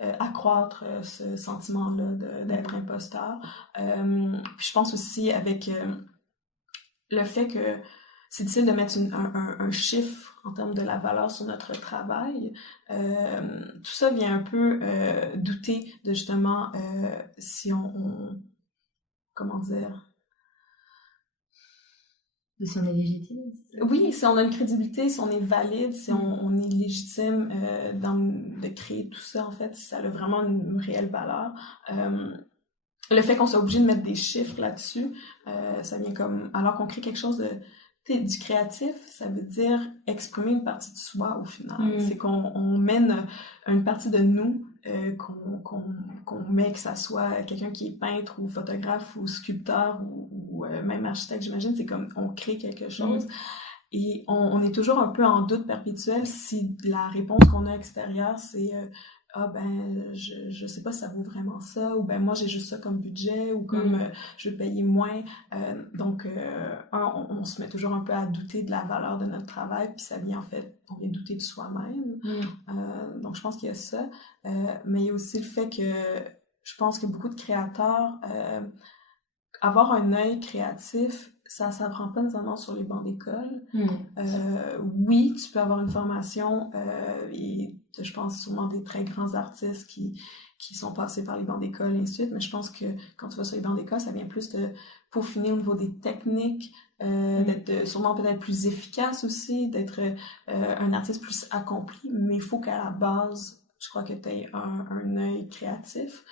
accroître ce sentiment-là d'être imposteur. Puis je pense aussi avec le fait que c'est difficile de mettre un chiffre en termes de la valeur sur notre travail. Tout ça vient un peu douter de justement si on comment dire... Si on est légitime. Oui, si on a une crédibilité, si on est valide, si on est légitime de créer tout ça, en fait, si ça a vraiment une réelle valeur. Le fait qu'on soit obligé de mettre des chiffres là-dessus, ça vient comme... Alors qu'on crée quelque chose du créatif, ça veut dire exprimer une partie de soi au final. C'est qu'on mène une partie de nous qu'on met, que ça soit quelqu'un qui est peintre ou photographe ou sculpteur ou même architecte, j'imagine, c'est comme on crée quelque chose. Et on est toujours un peu en doute perpétuel si la réponse qu'on a extérieure, c'est ah ben je sais pas si ça vaut vraiment ça, ou ben moi j'ai juste ça comme budget, ou comme je vais payer moins. Donc on se met toujours un peu à douter de la valeur de notre travail, puis ça vient en fait, on vient douter de soi-même. Donc je pense qu'il y a ça, mais il y a aussi le fait que je pense que beaucoup de créateurs, avoir un œil créatif, ça s'apprend pas nécessairement sur les bancs d'école. Oui, tu peux avoir une formation et je pense sûrement des très grands artistes qui sont passés par les bancs d'école et ainsi de suite, mais je pense que quand tu vas sur les bancs d'école, ça vient plus te peaufiner au niveau des techniques, d'être sûrement peut-être plus efficace aussi, d'être un artiste plus accompli, mais il faut qu'à la base, je crois que tu aies un œil créatif,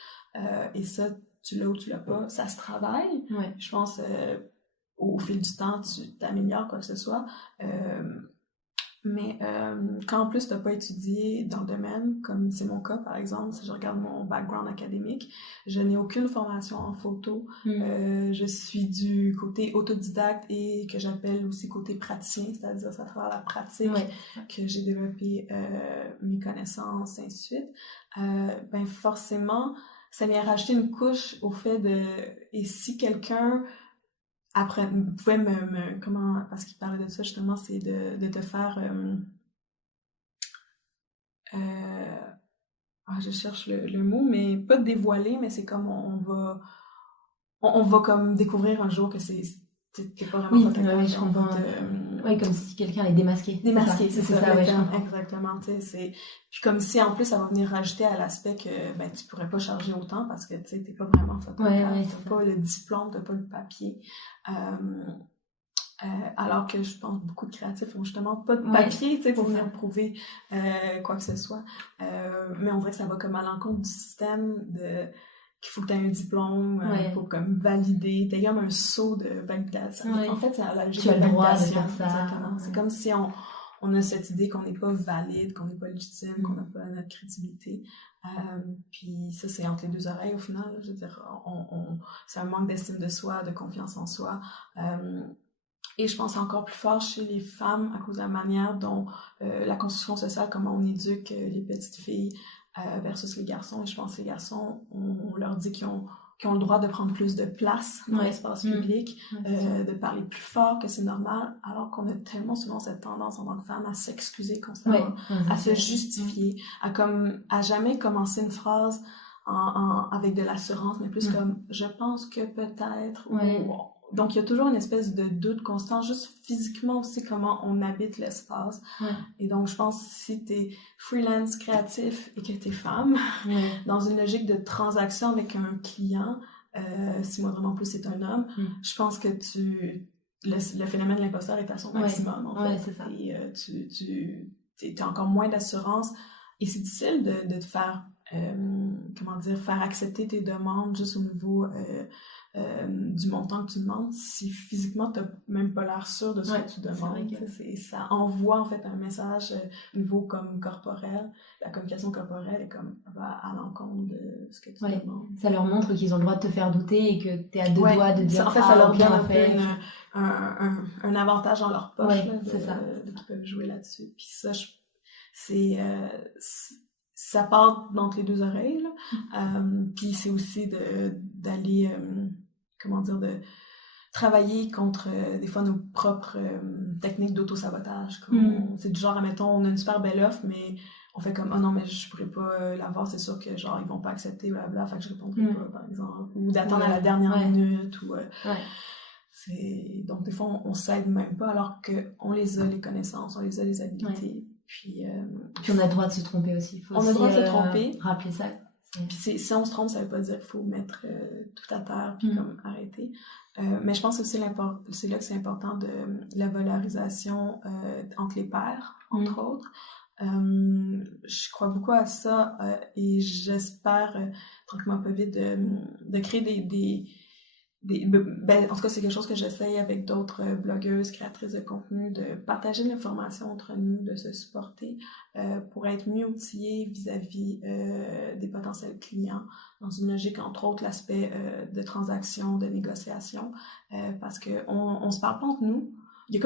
et ça, tu l'as ou tu l'as pas, ça se travaille. Je pense au fil du temps, tu t'améliores quoi que ce soit. Mais quand en plus tu n'as pas étudié dans le domaine, comme c'est mon cas par exemple, si je regarde mon background académique, je n'ai aucune formation en photo. Je suis du côté autodidacte et que j'appelle aussi côté praticien, c'est-à-dire c'est à travers la pratique que j'ai développé mes connaissances, ainsi de suite. Ben forcément, ça vient rajouter une couche au fait de... Et si quelqu'un... Après, vous pouvez comment, parce qu'il parlait de ça justement, c'est de te faire... je cherche le mot, mais pas dévoiler, mais c'est comme on va comme découvrir un jour que t'es pas vraiment photographe. Oui, je comprends. Oui, comme si quelqu'un est démasqué. Démasqué, c'est ça, ouais, je comprends. exactement. Puis comme si en plus ça va venir rajouter à l'aspect que ben tu pourrais pas charger autant parce que tu sais t'es pas vraiment photographe, t'as pas le diplôme, t'as pas le papier. Alors que je pense beaucoup de créatifs ont justement pas de papier, tu sais, pour venir prouver quoi que ce soit. Mais on dirait que ça va comme à l'encontre du système qu'il faut que tu aies un diplôme pour comme valider, t'as comme un saut de validation. En fait, c'est à la logique de validation. Tu as le droit de faire ça. Exactement. C'est comme si on a cette idée qu'on n'est pas valide, qu'on n'est pas légitime, qu'on n'a pas notre crédibilité. Puis ça, c'est entre les deux oreilles au final. Je veux dire, c'est un manque d'estime de soi, de confiance en soi. Et je pense encore plus fort chez les femmes à cause de la manière dont la construction sociale, comment on éduque les petites filles versus les garçons. Et je pense que les garçons, on leur dit qu'ils ont le droit de prendre plus de place dans l'espace public, de parler plus fort, que c'est normal, alors qu'on a tellement souvent cette tendance en tant que femme à s'excuser constamment, à se justifier, à jamais commencer une phrase avec de l'assurance, mais plus comme « je pense que peut-être » ou... Donc, il y a toujours une espèce de doute constant, juste physiquement aussi, comment on habite l'espace. Et donc, je pense que si t'es freelance créatif et que t'es femme, dans une logique de transaction avec un client, si moi vraiment plus c'est un homme, je pense que le phénomène de l'imposteur est à son maximum, en fait. C'est ça. Et t'as encore moins d'assurance. Et c'est difficile de te faire, faire accepter tes demandes juste au niveau... du montant que tu demandes si physiquement tu n'as même pas l'air sûr de ce que tu demandes. Ça envoie en fait un message au niveau comme corporel. La communication corporelle est comme va à l'encontre de ce que tu demandes. Ça leur montre qu'ils ont le droit de te faire douter et que tu es à deux doigts de dire en fait, ça leur donne un avantage dans leur poche qu'ils peuvent jouer là-dessus. Puis ça, ça part d'entre les deux oreilles. Puis c'est aussi d'aller, de travailler contre des fois nos propres techniques d'auto-sabotage. C'est du genre, admettons, on a une super belle offre, mais on fait comme, oh non, mais je pourrais pas l'avoir, c'est sûr que genre, ils vont pas accepter, blablabla, fait que je répondrai pas, par exemple. Ou d'attendre à la dernière minute, ou... Donc, des fois, on s'aide même pas, alors qu'on les a, les connaissances, on les a, les habiletés. Puis on a le droit de se tromper aussi. On a le droit de se tromper. Rappeler ça. Puis si on se trompe, ça veut pas dire qu'il faut mettre tout à terre puis comme arrêter. Mais je pense aussi c'est là que c'est important de la valorisation entre les pairs, entre autres. Je crois beaucoup à ça et j'espère, tranquillement pas vite, de créer en tout cas, c'est quelque chose que j'essaye avec d'autres blogueuses, créatrices de contenu, de partager de l'information entre nous, de se supporter pour être mieux outillés vis-à-vis des potentiels clients, dans une logique, entre autres, l'aspect de transaction, de négociation, parce qu'on se parle pas entre nous. Il y a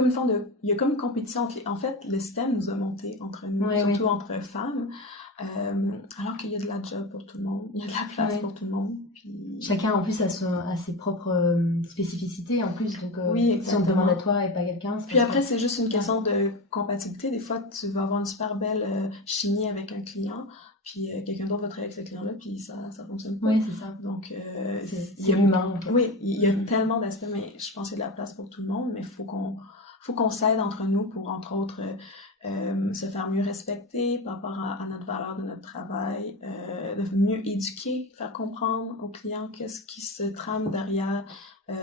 comme une compétition en fait, le système nous a monté entre nous, surtout entre femmes. Alors qu'il y a de la job pour tout le monde, il y a de la place pour tout le monde. Puis... Chacun en plus a ses propres spécificités en plus, donc si on te demande à toi et pas quelqu'un. Puis après c'est juste une question de compatibilité. Des fois tu vas avoir une super belle chimie avec un client, puis quelqu'un d'autre va travailler avec ce client-là, puis ça fonctionne pas. Oui, c'est ça. Donc c'est humain. En fait. Oui, il y a tellement d'aspects, mais je pense qu'il y a de la place pour tout le monde, mais il faut qu'on s'aide entre nous pour, entre autres, se faire mieux respecter par rapport à notre valeur de notre travail, de mieux éduquer, faire comprendre aux clients qu'est-ce qui se trame derrière, tout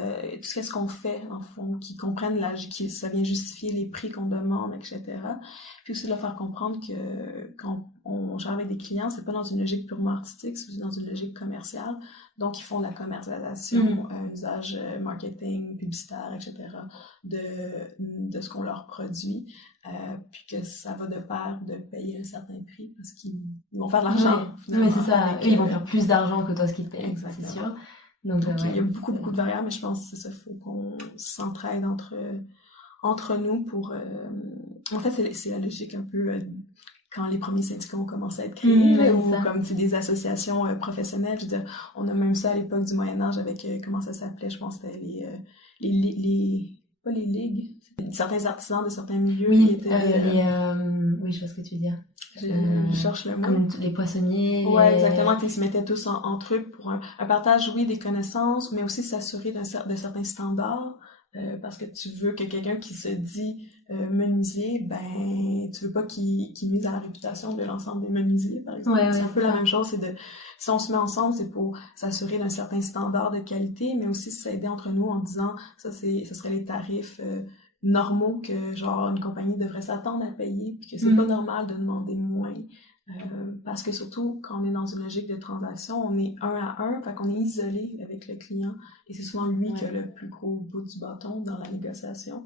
ce qu'on fait, en fond, qu'ils comprennent que ça vient justifier les prix qu'on demande, etc. Puis aussi de leur faire comprendre que quand on gère avec des clients, c'est pas dans une logique purement artistique, c'est aussi dans une logique commerciale. Donc, ils font de la commercialisation, un usage marketing, publicitaire, etc. de ce qu'on leur produit. Puis que ça va de pair de payer un certain prix parce qu'ils vont faire de l'argent. Oui, c'est ça. Eux, ils vont faire plus d'argent que toi, ce qu'ils te payent, c'est sûr. Donc il y a beaucoup de variables, mais je pense que c'est ça, il faut qu'on s'entraide entre nous pour... En fait, c'est la logique un peu... quand les premiers syndicats ont commencé à être créés, ou comme des associations professionnelles. Je veux dire, on a même ça à l'époque du Moyen-Âge avec, comment ça s'appelait, je pense que c'était pas les ligues, certains artisans de certains milieux qui étaient... oui, je vois ce que tu veux dire. Je cherche le mot. Comme les poissonniers. Oui, exactement. Ils se mettaient tous entre eux pour un partage, des connaissances, mais aussi s'assurer de certains standards. Parce que tu veux que quelqu'un qui se dit menuisier, tu veux pas qu'il nuise à la réputation de l'ensemble des menuisiers, par exemple. C'est un peu la même chose, si on se met ensemble, c'est pour s'assurer d'un certain standard de qualité, mais aussi s'aider entre nous en disant, ce serait les tarifs normaux que, genre, une compagnie devrait s'attendre à payer, puis que c'est pas normal de demander moins. Parce que surtout, quand on est dans une logique de transaction, on est un à un, fait qu'on est isolé avec le client, et c'est souvent lui qui a le plus gros bout du bâton dans la négociation.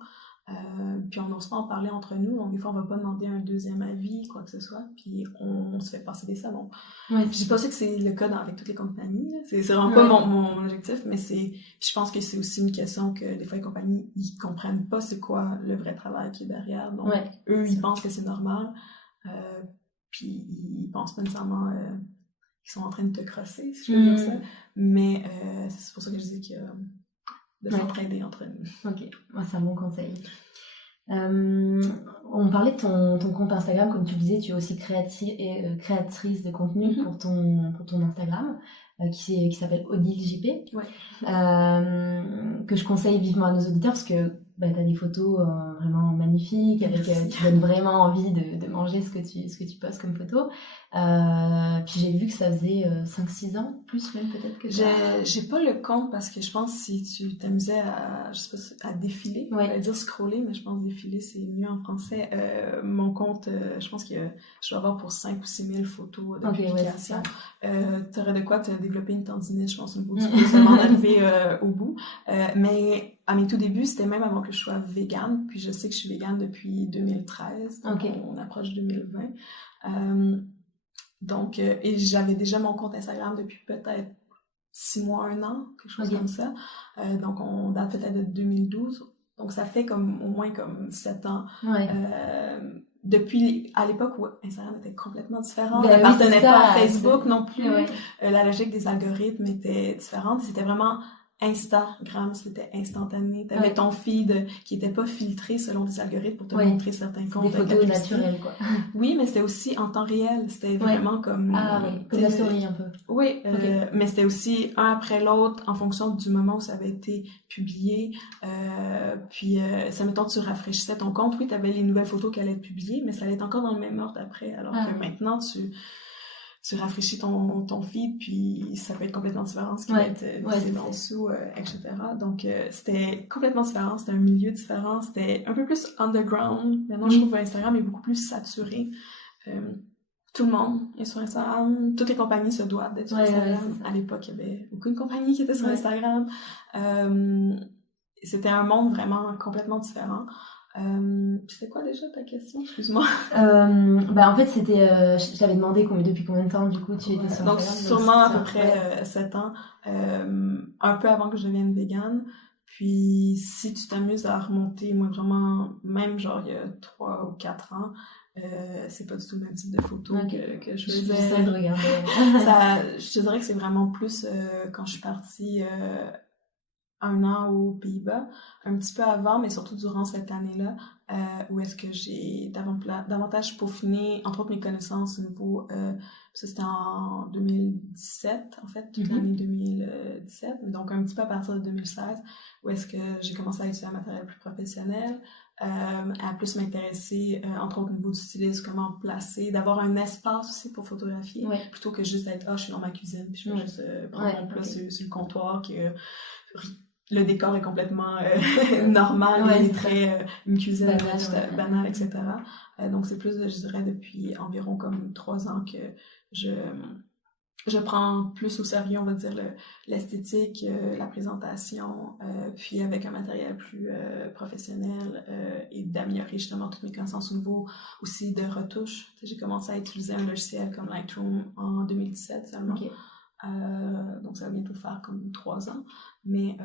Puis on n'ose pas en parler entre nous, donc des fois on va pas demander un deuxième avis, quoi que ce soit, puis on se fait passer des salons. Je dis pas ça que c'est le cas avec toutes les compagnies, là. C'est vraiment pas mon objectif, mais je pense que c'est aussi une question que des fois les compagnies, ils comprennent pas c'est quoi le vrai travail qui est derrière, donc eux ils pensent que c'est normal, puis ils pensent pas nécessairement qu'ils sont en train de te crosser, si je peux dire ça, mais c'est pour ça que je dis qu'il y a de s'entraider entre nous. Ok, c'est un bon conseil. On parlait de ton compte Instagram, comme tu le disais, tu es aussi créatrice de contenu pour ton Instagram, qui s'appelle Odile JP, que je conseille vivement à nos auditeurs parce que t'as des photos vraiment magnifiques, avec qui donnent vraiment envie de manger ce que tu postes comme photo. Puis j'ai vu que ça faisait 5-6 ans, plus même peut-être que j'ai pas le compte parce que je pense que si tu t'amusais à, je sais pas, à défiler, on va dire scroller, mais je pense défiler c'est mieux en français. Mon compte, je pense que je dois avoir pour 5 ou 6 000 photos de publication. T'aurais de quoi te développer une tendinite, je pense, au niveau du pouce, avant d'arriver au bout. Mais à mes tout débuts, c'était même avant que je sois végane, puis je sais que je suis végane depuis 2013, donc on approche 2020. Donc, et j'avais déjà mon compte Instagram depuis peut-être 6 mois, 1 an, quelque chose comme ça. Donc, on date peut-être de 2012. Donc, ça fait comme au moins comme 7 ans. Depuis, à l'époque où Instagram était complètement différent, on n'appartenait pas à Facebook non plus. La logique des algorithmes était différente. C'était vraiment Instagram, c'était instantané. T'avais ton feed qui était pas filtré selon des algorithmes pour te montrer certains comptes. Des photos naturelles, quoi. Oui, mais c'était aussi en temps réel. C'était vraiment comme... comme la story un peu. Oui, mais c'était aussi un après l'autre en fonction du moment où ça avait été publié. Puis, ça mettons, tu rafraîchissais ton compte. Oui, t'avais les nouvelles photos qui allaient être publiées, mais ça allait être encore dans le même ordre après. Alors que maintenant, tu rafraîchis ton feed, puis ça peut être complètement différent, ce qui va être visible en dessous, etc. Donc, c'était complètement différent, c'était un milieu différent, c'était un peu plus underground. Maintenant, je trouve que Instagram est beaucoup plus saturé. Tout le monde est sur Instagram, toutes les compagnies se doivent d'être sur Instagram. À l'époque, il y avait beaucoup de compagnies qui étaient sur Instagram. C'était un monde vraiment complètement différent. C'était quoi déjà ta question? Excuse-moi. En fait, c'était, je t'avais demandé depuis combien de temps, du coup, tu étais sur Instagram. Donc, sûrement à peu près 7 ans, un peu avant que je devienne végane. Puis, si tu t'amuses à remonter, moi, vraiment, même genre il y a 3 ou 4 ans, c'est pas du tout le même type de photo que je faisais. J'essaie de regarder. Je te dirais que c'est vraiment plus quand je suis partie 1 an aux Pays-Bas, un petit peu avant, mais surtout durant cette année-là, où est-ce que j'ai davantage peaufiné, entre autres, mes connaissances au niveau... ça, c'était en 2017, en fait, toute l'année 2017, donc un petit peu à partir de 2016, où est-ce que j'ai commencé à utiliser un matériel plus professionnel, à plus m'intéresser, entre autres, au niveau du stylisme, comment placer, d'avoir un espace aussi pour photographier, plutôt que juste être, je suis dans ma cuisine, puis je peux juste prendre mon plat sur le comptoir, le décor est complètement normal, il est très une cuisine banale, etc. Donc c'est plus, je dirais, depuis environ comme 3 ans que je prends plus au sérieux, on va dire, l'esthétique, la présentation, puis avec un matériel plus professionnel et d'améliorer justement toutes mes connaissances au niveau aussi de retouche. J'ai commencé à utiliser un logiciel comme Lightroom en 2017 seulement. Donc ça va bientôt faire comme 3 ans. Mais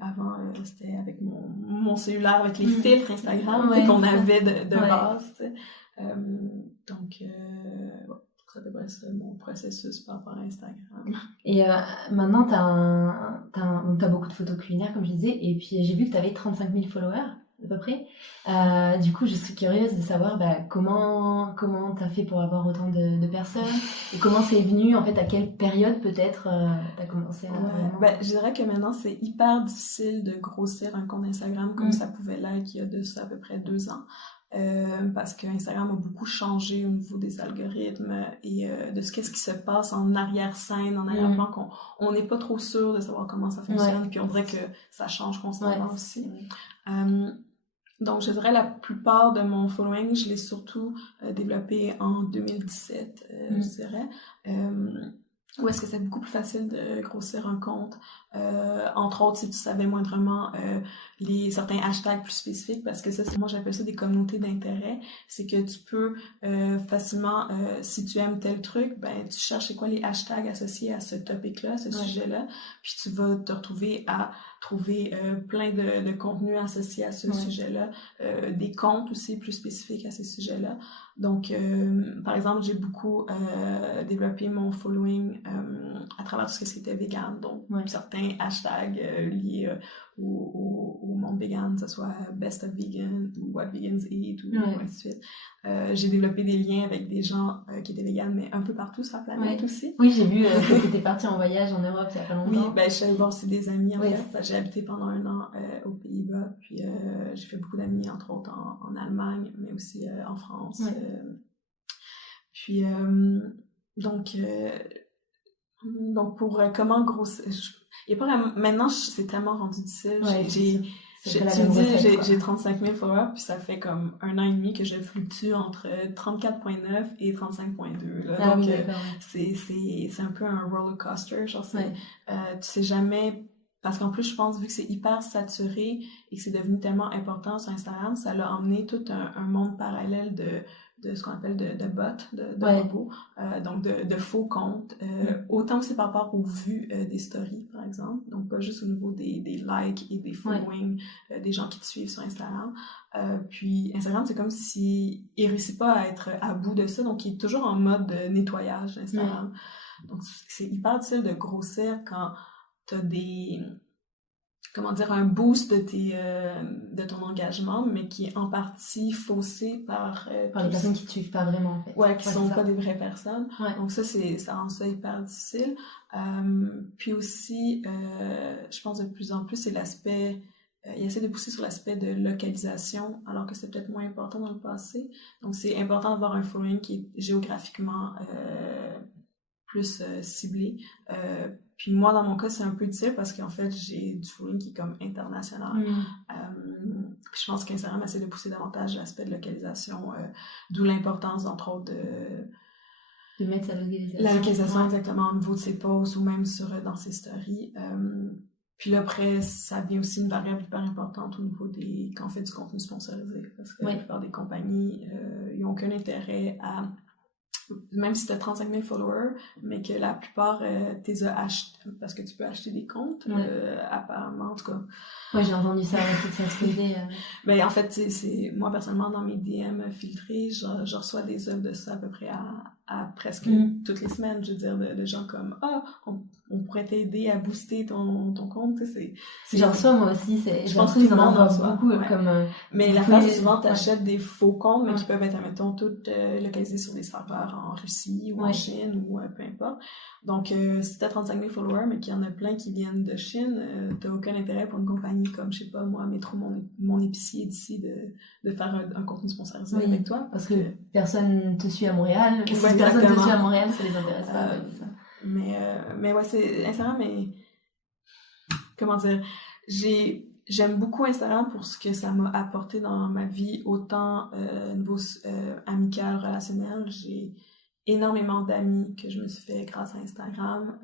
avant, c'était avec mon cellulaire, avec les filtres Instagram qu'on avait de base. Donc, ça devrait être mon processus par rapport à Instagram. Et maintenant, t'as beaucoup de photos culinaires, comme je disais, et puis j'ai vu que t'avais 35 000 followers, à peu près. Du coup, je suis curieuse de savoir comment t'as fait pour avoir autant de personnes, et comment c'est venu, en fait, à quelle période peut-être t'as commencé à... Je dirais que maintenant, c'est hyper difficile de grossir un compte Instagram comme ça pouvait l'être il y a de ça à peu près 2 ans. Parce que Instagram a beaucoup changé au niveau des algorithmes et de qu'est-ce qui se passe en arrière-scène, en arrière-plan, qu'on n'est pas trop sûr de savoir comment ça fonctionne, puis on dirait que ça change constamment aussi. Donc, je dirais la plupart de mon following, je l'ai surtout développé en 2017, je dirais. Où est-ce que c'est beaucoup plus facile de grossir un compte, entre autres si tu savais moindrement certains hashtags plus spécifiques, parce que ça, moi j'appelle ça des communautés d'intérêt. C'est que tu peux facilement, si tu aimes tel truc, tu cherches c'est quoi les hashtags associés à ce topic-là, à ce sujet-là, puis tu vas te retrouver à trouver plein de contenus associés à ce sujet-là, des comptes aussi plus spécifiques à ces sujets-là. Donc, par exemple, j'ai beaucoup développé mon following à travers tout ce qui était vegan, donc certains hashtags liés au monde vegan, que ce soit Best of Vegan ou What Vegans Eat ou ainsi de suite. J'ai développé des liens avec des gens qui étaient véganes, mais un peu partout sur la planète aussi. Oui, j'ai vu que tu étais partie en voyage en Europe il y a pas longtemps. Oui, ben, je suis allée voir aussi des amis, en fait. J'ai habité pendant 1 an aux Pays-Bas, puis j'ai fait beaucoup d'amis, entre autres en Allemagne, mais aussi en France. Puis, donc pour comment grossir... Maintenant, c'est tellement rendu difficile. J'ai 35 000 followers, puis ça fait comme 1 an et demi que je fluctue entre 34,9 et 35,2. Donc, c'est un peu un roller coaster. Genre, tu sais jamais... Parce qu'en plus, je pense, vu que c'est hyper saturé et que c'est devenu tellement important sur Instagram, ça l'a emmené tout un monde parallèle de ce qu'on appelle de bots, de robots, donc de faux comptes, autant aussi par rapport aux vues des stories, par exemple, donc pas juste au niveau des likes et des followings des gens qui te suivent sur Instagram. Puis Instagram, c'est comme si il réussit pas à être à bout de ça, donc il est toujours en mode nettoyage d'Instagram. Donc c'est hyper difficile de grossir quand t'as un boost de ton engagement, mais qui est en partie faussé par les personnes qui te suivent pas vraiment, en fait. Qui sont pas des vraies personnes. Donc ça rend ça hyper difficile. Puis aussi, je pense de plus en plus, c'est l'aspect... il essaie de pousser sur l'aspect de localisation, alors que c'est peut-être moins important dans le passé. Donc c'est important d'avoir un following qui est géographiquement plus ciblé. Puis moi, dans mon cas, c'est un peu difficile parce qu'en fait, j'ai du following qui est comme international. Je pense qu'Instagram essaie de pousser davantage l'aspect de localisation, d'où l'importance, entre autres, de mettre sa localisation. La localisation, exactement, au niveau de ses posts ou même dans ses stories. Puis là, après, ça devient aussi une variable hyper importante au niveau quand on fait du contenu sponsorisé. Parce que la plupart des compagnies, ils n'ont aucun intérêt à... Même si tu as 35 000 followers, mais que la plupart t'es achetés, parce que tu peux acheter des comptes, apparemment, en tout cas. Ouais, j'ai entendu ça, ça se faisait. Ben, en fait, moi, personnellement, dans mes DM filtrés, je reçois des offres de ça à peu près à presque toutes les semaines. Je veux dire, de gens comme « Ah, on pourrait t'aider à booster ton compte. » J'en reçois moi aussi. Je pense que tout le monde en reçoit. Beaucoup, comme... Mais la phase, c'est souvent, t'achètes des faux comptes, mais qui peuvent être, admettons, toutes localisés sur des serveurs en Russie ou en Chine ou peu importe. Donc, si t'as 35 000 followers, mais qu'il y en a plein qui viennent de Chine, t'as aucun intérêt pour une compagnie comme, je sais pas, moi, Métro, mon épicier d'ici, de faire un contenu sponsorisé avec toi. Parce que personne te suit à Montréal. Si personne te suit à Montréal, ça les intéresse pas. Mais ouais, c'est Instagram, mais comment dire, j'aime beaucoup Instagram pour ce que ça m'a apporté dans ma vie, autant niveau amical, relationnel. J'ai énormément d'amis que je me suis fait grâce à Instagram.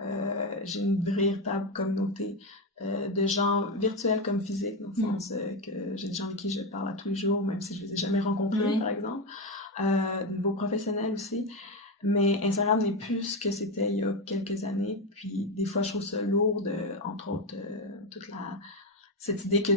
J'ai une véritable communauté de gens virtuels comme physiques, dans le sens que j'ai des gens avec qui je parle à tous les jours, même si je les ai jamais rencontrés, par exemple. Niveau professionnel aussi. Mais Instagram n'est plus ce que c'était il y a quelques années. Puis des fois, je trouve ça lourd entre autres, toute cette idée que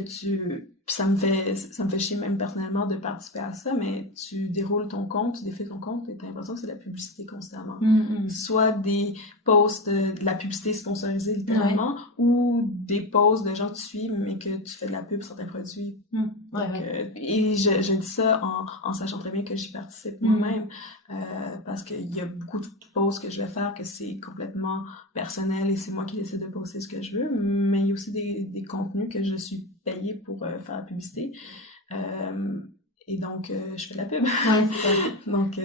puis ça me fait chier même personnellement de participer à ça, mais tu déroules ton compte, tu défiles ton compte et t'as l'impression que c'est de la publicité constamment. Soit des posts de la publicité sponsorisée littéralement, ou des posts de gens que tu suis, mais que tu fais de la pub sur certains produits. Et je dis ça en sachant très bien que j'y participe moi-même, parce qu'il y a beaucoup de posts que je vais faire que c'est complètement personnel et c'est moi qui décide de poster ce que je veux, mais il y a aussi des contenus que je suis payée pour faire la publicité. Et donc, je fais de la pub. Donc,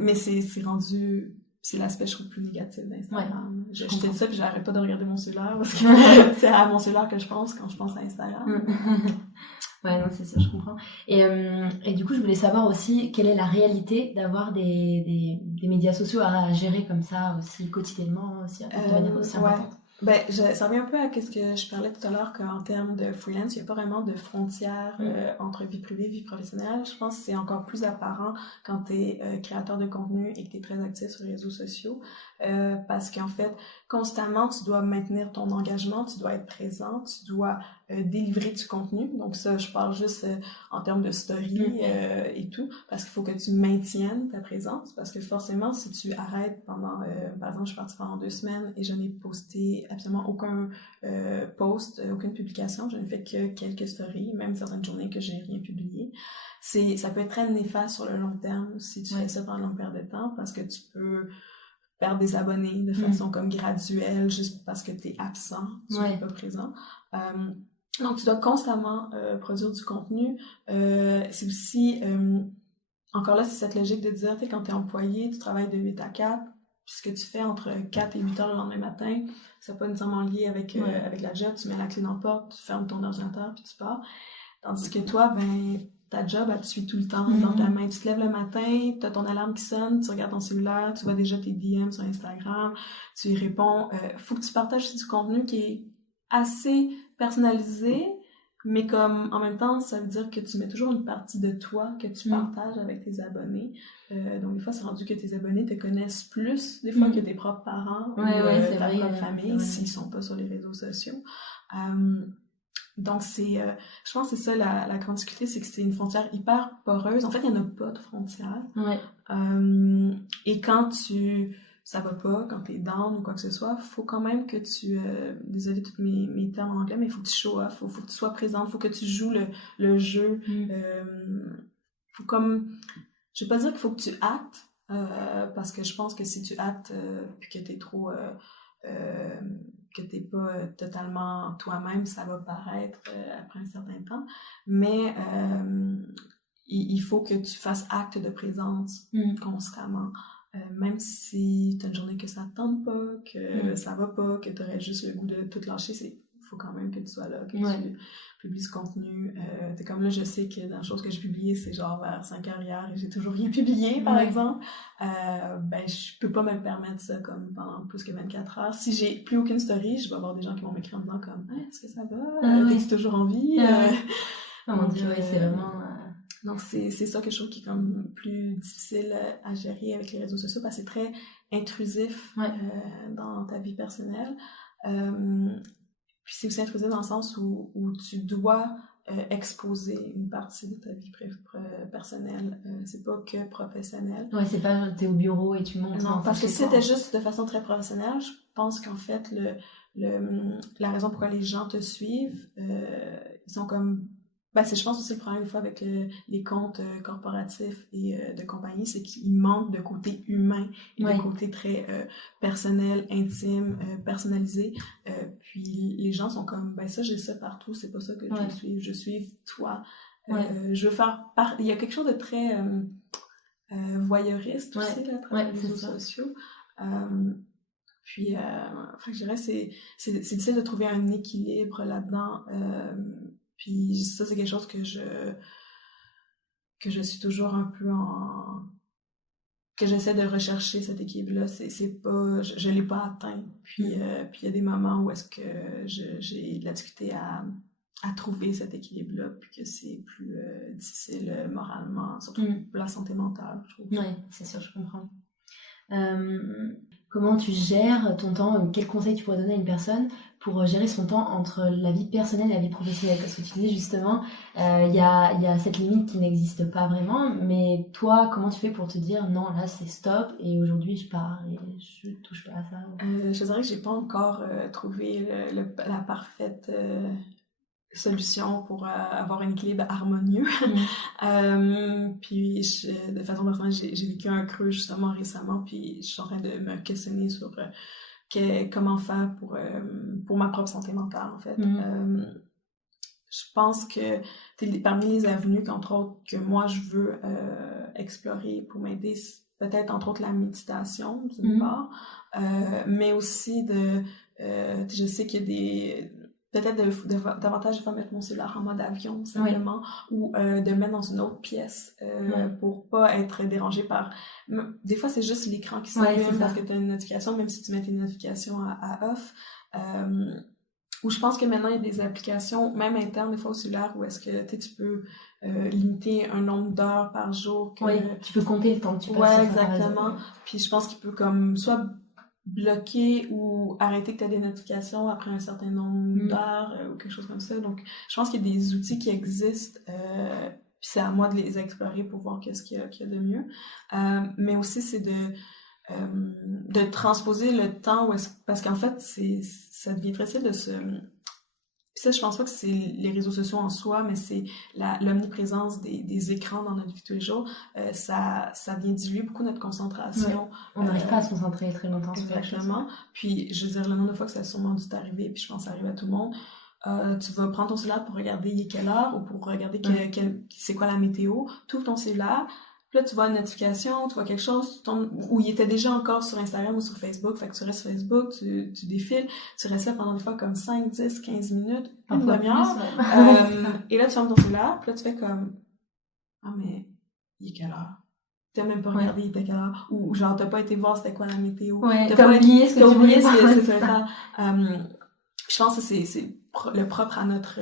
mais c'est rendu... C'est l'aspect, je trouve, plus négatif d'Instagram. Je te dis ça, puis j'arrête pas de regarder mon cellulaire, parce que c'est à mon cellulaire que je pense quand je pense à Instagram. Ouais, non, c'est ça, je comprends. Et du coup, je voulais savoir aussi quelle est la réalité d'avoir des médias sociaux à gérer comme ça aussi quotidiennement, aussi, de manière aussi importante. Ben, ça revient un peu à ce que je parlais tout à l'heure, qu'en termes de freelance, il n'y a pas vraiment de frontières entre vie privée et vie professionnelle. Je pense que c'est encore plus apparent quand tu es créateur de contenu et que tu es très actif sur les réseaux sociaux. Parce qu'en fait, constamment, tu dois maintenir ton engagement, tu dois être présent, tu dois délivrer du contenu. Donc ça, je parle juste en termes de story et tout, parce qu'il faut que tu maintiennes ta présence, parce que forcément, si tu arrêtes pendant, par exemple, je suis partie pendant 2 semaines et je n'ai posté absolument aucun post, aucune publication, je n'ai fait que quelques stories, même certaines journées que j'ai rien publié. Ça peut être très néfaste sur le long terme si tu fais ça pendant une longue période de temps, parce que tu peux perdre des abonnés de façon comme graduelle, juste parce que tu es absent, tu n'es pas présent. Donc, tu dois constamment produire du contenu. C'est aussi, encore là, c'est cette logique de dire, tu sais, quand tu es employé, tu travailles de 8 à 4, puis ce que tu fais entre 4 et 8 heures le lendemain matin, c'est pas nécessairement lié avec la job, tu mets la clé dans la porte, tu fermes ton ordinateur, puis tu pars. Tandis que toi, ben, ta job, elle te suit tout le temps dans ta main. Tu te lèves le matin, tu as ton alarme qui sonne, tu regardes ton cellulaire, tu vois déjà tes DM sur Instagram, tu y réponds. Faut que tu partages du contenu qui est assez personnalisé, mais comme en même temps, ça veut dire que tu mets toujours une partie de toi que tu partages avec tes abonnés. Donc des fois, c'est rendu que tes abonnés te connaissent plus, des fois, que tes propres parents ou ta propre famille, s'ils sont pas sur les réseaux sociaux. Donc, je pense que c'est ça la grande difficulté, c'est que c'est une frontière hyper poreuse. En fait, il n'y en a pas de frontière. Et quand ça va pas, quand t'es down ou quoi que ce soit, faut quand même que tu, désolé tous mes termes en anglais, mais il faut que tu show off, faut que tu sois présente, faut que tu joues le jeu. Faut comme, je vais pas dire qu'il faut que tu actes, parce que je pense que si tu actes, puis que t'es trop, que t'es pas totalement toi-même, ça va paraître après un certain temps, mais il faut que tu fasses acte de présence constamment, même si t'as une journée que ça te tente pas, que ça va pas, que t'aurais juste le goût de tout lâcher, il faut quand même que tu sois là, que tu publies ce contenu. C'est comme là, je sais que dans les choses que j'ai publiées, c'est genre vers 5h hier et j'ai toujours rien publié, par exemple. Ben, je peux pas me permettre ça comme pendant plus que 24 heures. Si j'ai plus aucune story, je vais avoir des gens qui vont m'écrire en disant comme « Est-ce que ça va? T'es-tu toujours en vie? » Oh mon Dieu, c'est vraiment... Donc, c'est ça que je trouve qui est comme plus difficile à gérer avec les réseaux sociaux, parce que c'est très intrusif dans ta vie personnelle. Puis c'est aussi intrusif dans le sens où tu dois exposer une partie de ta vie personnelle. C'est pas que professionnel. Ouais, c'est pas t'es au bureau et tu montes. Non, parce que si c'était juste de façon très professionnelle, je pense qu'en fait, la raison pourquoi les gens te suivent, ils sont comme... Ben, je pense aussi le problème des fois avec les comptes corporatifs et de compagnie, c'est qu'il manque de côté humain et de côté très personnel, intime, personnalisé. Puis les gens sont comme, ben ça, j'ai ça partout, c'est pas ça que je suis toi. Je veux faire il y a quelque chose de très voyeuriste aussi là, à travers les réseaux sociaux. Puis, je dirais c'est difficile de trouver un équilibre là-dedans. Puis ça, c'est quelque chose que je suis toujours un peu que j'essaie de rechercher cet équilibre-là. C'est pas... Je l'ai pas atteint. Puis il y a des moments où est-ce que j'ai de la difficulté à trouver cet équilibre-là, puis que c'est plus difficile moralement, surtout pour la santé mentale, je trouve. Oui, c'est sûr, je comprends. Comment tu gères ton temps? Quel conseil tu pourrais donner à une personne pour gérer son temps entre la vie personnelle et la vie professionnelle? Parce que tu disais justement, il y a cette limite qui n'existe pas vraiment, mais toi, comment tu fais pour te dire non, là c'est stop et aujourd'hui je pars et je touche pas à ça? Je dirais que j'ai pas encore trouvé la parfaite solution pour avoir un équilibre harmonieux. Puis de façon personnelle, j'ai vécu un creux justement récemment, puis je suis en train de me questionner sur comment faire pour ma propre santé mentale en fait. Je pense que parmi les avenues qu'entre autres que moi je veux explorer pour m'aider, peut-être entre autres la méditation d'une part, mais aussi je sais qu'il y a des peut-être davantage de mettre mon cellulaire en mode avion simplement, ou de me mettre dans une autre pièce pour pas être dérangée par... Des fois, c'est juste l'écran qui s'allume parce que tu as une notification, même si tu mets tes notifications à off. Ou je pense que maintenant, il y a des applications, même internes, des fois au cellulaire, où est-ce que tu peux limiter un nombre d'heures par jour. Tu peux compter le temps que tu passes. Ouais, exactement. Puis je pense qu'il peut comme soit bloquer ou arrêter que tu as des notifications après un certain nombre d'heures ou quelque chose comme ça. Donc, je pense qu'il y a des outils qui existent, puis c'est à moi de les explorer pour voir qu'est-ce qu'il y a de mieux. Mais aussi, c'est de transposer le temps parce qu'en fait, ça devient très facile de se... Puis ça, je pense pas que c'est les réseaux sociaux en soi, mais c'est l'omniprésence des écrans dans notre vie de tous les jours. Ça vient diluer beaucoup notre concentration. Ouais. On n'arrive pas à se concentrer très longtemps sur quelque chose. Exactement. Puis, je veux dire, le nombre de fois que ça a sûrement dû t'arriver, puis je pense que ça arrive à tout le monde, tu vas prendre ton cellulaire pour regarder il est quelle heure, ou pour regarder c'est quoi la météo, tu ouvres ton cellulaire, puis là, tu vois une notification, tu vois quelque chose, ou il était déjà encore sur Instagram ou sur Facebook, fait que tu restes sur Facebook, tu défiles, tu restes là pendant des fois comme 5, 10, 15 minutes, une demi-heure, et là, tu fermes ton cellulaire, puis là, tu fais comme, ah, mais il est quelle heure? T'as même pas regardé il était quelle heure, ou genre, t'as pas été voir c'était quoi la météo. T'as oublié ce que tu voulais ce que tu faire. Je pense que c'est le propre à notre...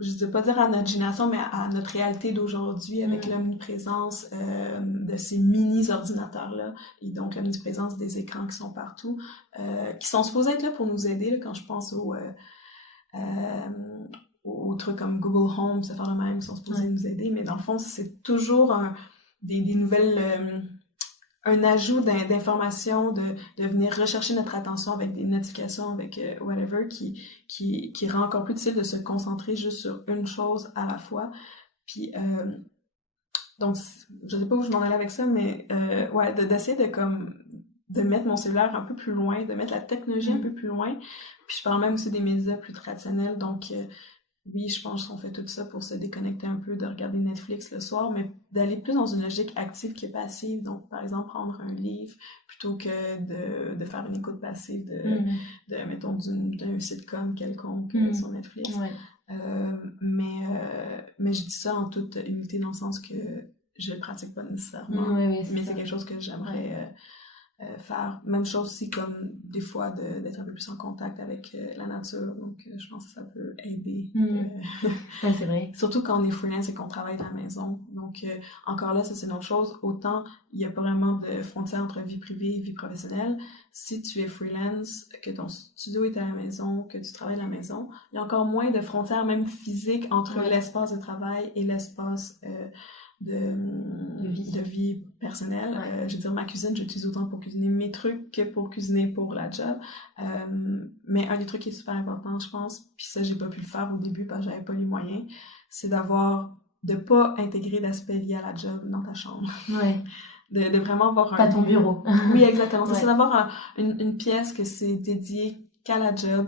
je ne veux pas dire à notre génération, mais à notre réalité d'aujourd'hui avec l'omniprésence de ces mini-ordinateurs-là et donc l'omniprésence des écrans qui sont partout, qui sont supposés être là pour nous aider, là, quand je pense aux trucs comme Google Home, ça fait le même, qui sont supposés nous aider, mais dans le fond, c'est toujours des nouvelles... un ajout d'informations, de venir rechercher notre attention avec des notifications, avec whatever, qui rend encore plus difficile de se concentrer juste sur une chose à la fois. Puis, donc, je sais pas où je m'en allais avec ça, mais d'essayer de mettre mon cellulaire un peu plus loin, de mettre la technologie un peu plus loin. Puis je parle même aussi des médias plus traditionnels, donc... oui, je pense qu'on fait tout ça pour se déconnecter un peu, de regarder Netflix le soir, mais d'aller plus dans une logique active que passive. Donc, par exemple, prendre un livre plutôt que de faire une écoute passive mettons, d'un sitcom quelconque sur Netflix. Mais je dis ça en toute humilité dans le sens que je le pratique pas nécessairement. Mais c'est quelque chose que j'aimerais... faire. Même chose aussi comme des fois d'être un peu plus en contact avec la nature, donc je pense que ça peut aider. C'est vrai. Surtout quand on est freelance et qu'on travaille de la maison. Donc encore là, ça c'est une autre chose. Autant il n'y a pas vraiment de frontière entre vie privée et vie professionnelle. Si tu es freelance, que ton studio est à la maison, que tu travailles à la maison, il y a encore moins de frontières même physiques entre l'espace de travail et l'espace de vie personnelle. Je veux dire, ma cuisine, j'utilise autant pour cuisiner mes trucs que pour cuisiner pour la job. Mais un des trucs qui est super important, je pense, puis ça, j'ai pas pu le faire au début parce que j'avais pas les moyens, c'est de pas intégrer d'aspect lié à la job dans ta chambre. De vraiment avoir pas ton bureau. Oui, exactement. C'est d'avoir une pièce que c'est dédié qu'à la job.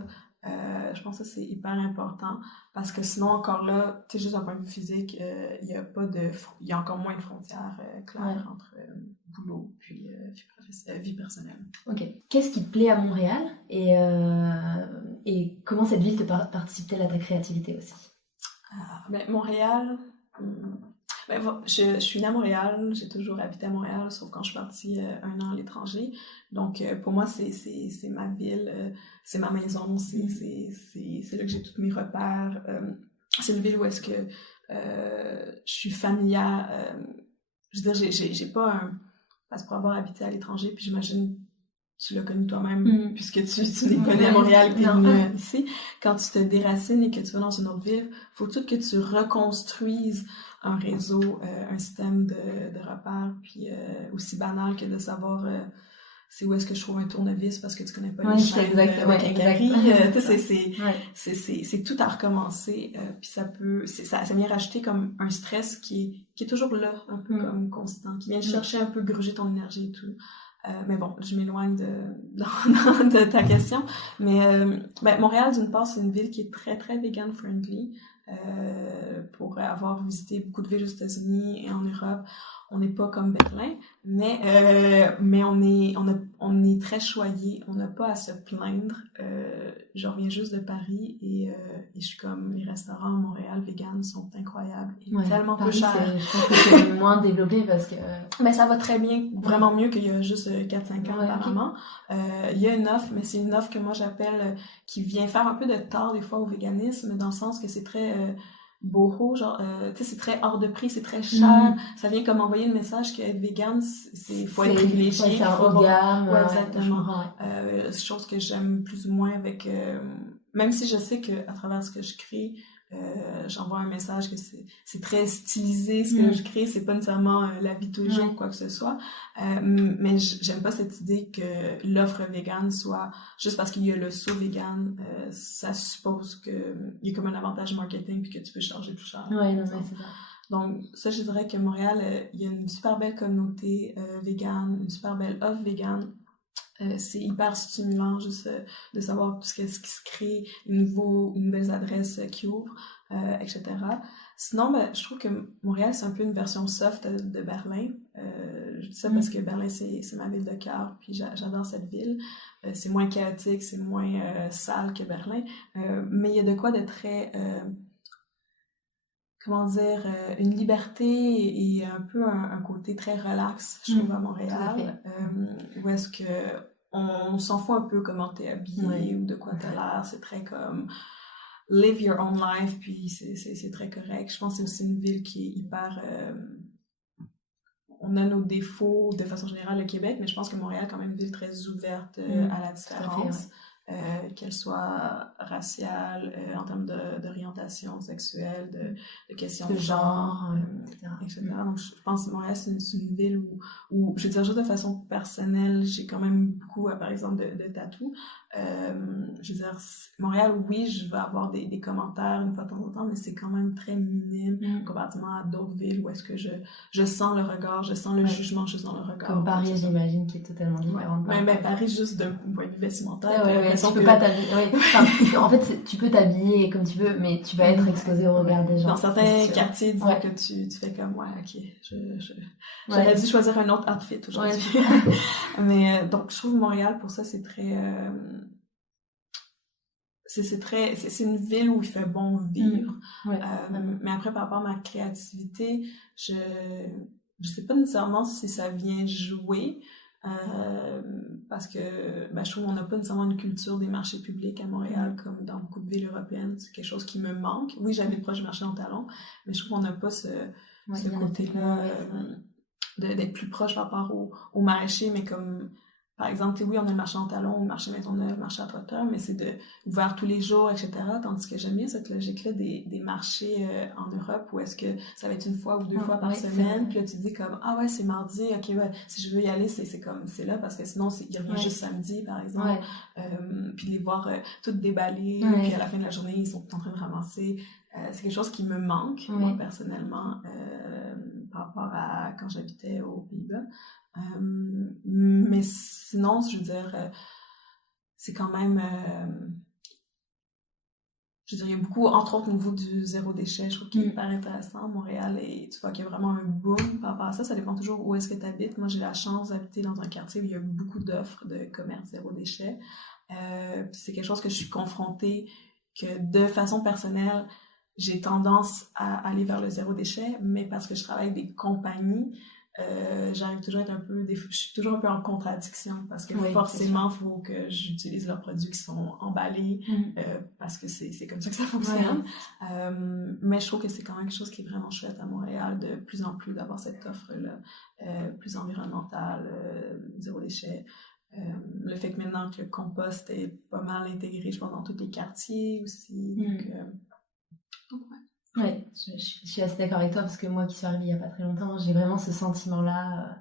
Je pense que c'est hyper important parce que sinon encore là, tu sais, juste d'un point de vue physique, il y a encore moins de frontières claires entre boulot puis vie personnelle. Ok. Qu'est-ce qui te plaît à Montréal et comment cette ville te participe-t-elle à ta créativité aussi? Montréal, je suis née à Montréal, j'ai toujours habité à Montréal, sauf quand je suis partie un an à l'étranger. Donc, pour moi, c'est ma ville, c'est ma maison, c'est là que j'ai tous mes repères. C'est une ville où est-ce que je suis familière. Je veux dire, j'ai pas un... Parce que pour avoir habité à l'étranger, puis j'imagine tu l'as connu toi-même, puisque tu les connais à Montréal et tu es venu ici. Quand tu te déracines et que tu vas dans une autre ville, il faut tout que tu reconstruises un réseau, un système de repères, puis aussi banal que de savoir c'est où est-ce que je trouve un tournevis parce que tu connais pas les chaînes c'est tout à recommencer, puis ça vient rajouter comme un stress qui est toujours là, un peu comme constant, qui vient chercher un peu gruger ton énergie et tout. Mais bon, je m'éloigne de ta question. Mais Montréal, d'une part, c'est une ville qui est très, très vegan-friendly. Pour avoir visité beaucoup de villes aux États-Unis et en Europe, on n'est pas comme Berlin, mais on est très choyé, on n'a pas à se plaindre. Je reviens juste de Paris et je suis comme, les restaurants à Montréal vegan sont incroyables et tellement peu chers. Je pense que c'est moins développé parce que... Mais ça va très bien, vraiment mieux qu'il y a juste 4-5 ans apparemment. Il y a une offre, mais c'est une offre que moi j'appelle qui vient faire un peu de tort des fois au véganisme, dans le sens que c'est très boho, genre, tu sais, c'est très hors de prix, c'est très cher. Ça vient comme envoyer le message qu'être vegan, faut être privilégié. Ouais, c'est un haut de gamme. Ouais, je exactement. comprends, ouais. Chose que j'aime plus ou moins avec, même si je sais que à travers ce que je crée, j'envoie un message que c'est très stylisé ce que je crée, c'est pas nécessairement la vie de tous les jours ou quoi que ce soit, mais j'aime pas cette idée que l'offre vegan soit juste parce qu'il y a le saut vegan, ça suppose que il y a comme un avantage marketing puis que tu peux charger plus cher. Ouais, non, mais c'est ça. Donc ça, je dirais que Montréal, il y a une super belle communauté vegan, une super belle offre vegan. C'est hyper stimulant juste de savoir tout ce qui se crée, les nouvelles adresses qui ouvrent, etc. Sinon, ben, je trouve que Montréal, c'est un peu une version soft de Berlin. Je dis ça parce que Berlin, c'est ma ville de cœur, puis j'adore cette ville. C'est moins chaotique, c'est moins sale que Berlin. Mais il y a de quoi de très... comment dire, une liberté et un peu un côté très relax, je trouve, à Montréal. Où est-ce que on s'en fout un peu comment t'es habillé ou de quoi t'as l'air. C'est très comme live your own life, puis c'est très correct. Je pense que c'est aussi une ville qui est hyper... on a nos défauts de façon générale, le Québec, mais je pense que Montréal est quand même une ville très ouverte à la différence. Qu'elle soit raciale, en termes d'orientation sexuelle, de questions de genre, etc. Donc, je pense que Montréal, c'est une ville où, je veux dire, juste de façon personnelle, j'ai quand même beaucoup, par exemple, de tatous. Je veux dire, Montréal, oui, je vais avoir des commentaires une fois de temps en temps, mais c'est quand même très minime comparativement à d'autres villes où est-ce que je sens le regard, je sens le jugement juste dans le regard. Comme Paris, j'imagine, qui est totalement différent. Mais Paris, juste d'un point de vue vestimentaire. Tu peux pas t'habiller. Enfin, en fait, tu peux t'habiller comme tu veux, mais tu vas être exposé au regard des gens. Dans certains quartiers, disons que tu fais comme, ok, j'aurais dû choisir un autre outfit aujourd'hui. Mais donc, je trouve Montréal, pour ça, c'est très... c'est une ville où il fait bon vivre. Mais après, par rapport à ma créativité, je sais pas nécessairement si ça vient jouer, parce que je trouve qu'on n'a pas nécessairement une culture des marchés publics à Montréal comme dans beaucoup de villes européennes. C'est quelque chose qui me manque. Oui, j'habite proche du marché en Talon, mais je trouve qu'on n'a pas ce côté-là d'être plus proche par rapport au maraîcher, mais comme... Par exemple, oui, on a le marché en Talon, le marché Maisonneuve, le marché à Potter, mais c'est ouvert tous les jours, etc. Tandis que j'aime bien cette logique-là des marchés en Europe où est-ce que ça va être une fois ou deux fois par semaine, puis là tu te dis comme, ah ouais, c'est mardi, ok, ouais, si je veux y aller, c'est là, parce que sinon, il revient juste samedi, par exemple, puis de les voir toutes déballées, puis à la fin de la journée, ils sont en train de ramasser. C'est quelque chose qui me manque, moi, personnellement, par rapport à quand j'habitais aux Pays-Bas. Mais sinon, je veux dire, c'est quand même... je veux dire, il y a beaucoup, entre autres au niveau du zéro déchet, je trouve qu'il est hyper intéressant à Montréal, et tu vois qu'il y a vraiment un boom par rapport à ça. Ça dépend toujours où est-ce que tu habites. Moi, j'ai la chance d'habiter dans un quartier où il y a beaucoup d'offres de commerce zéro déchet. C'est quelque chose que je suis confrontée, que de façon personnelle, j'ai tendance à aller vers le zéro déchet, mais parce que je travaille avec des compagnies, j'arrive toujours à être je suis toujours un peu en contradiction parce que forcément il faut que j'utilise leurs produits qui sont emballés parce que c'est comme ça que ça fonctionne. Mais je trouve que c'est quand même quelque chose qui est vraiment chouette à Montréal, de plus en plus d'avoir cette offre-là plus environnementale, zéro déchet. Le fait que maintenant que le compost est pas mal intégré, je pense, dans tous les quartiers aussi. Donc ouais, je suis assez d'accord avec toi parce que moi qui suis arrivée il y a pas très longtemps, j'ai vraiment ce sentiment-là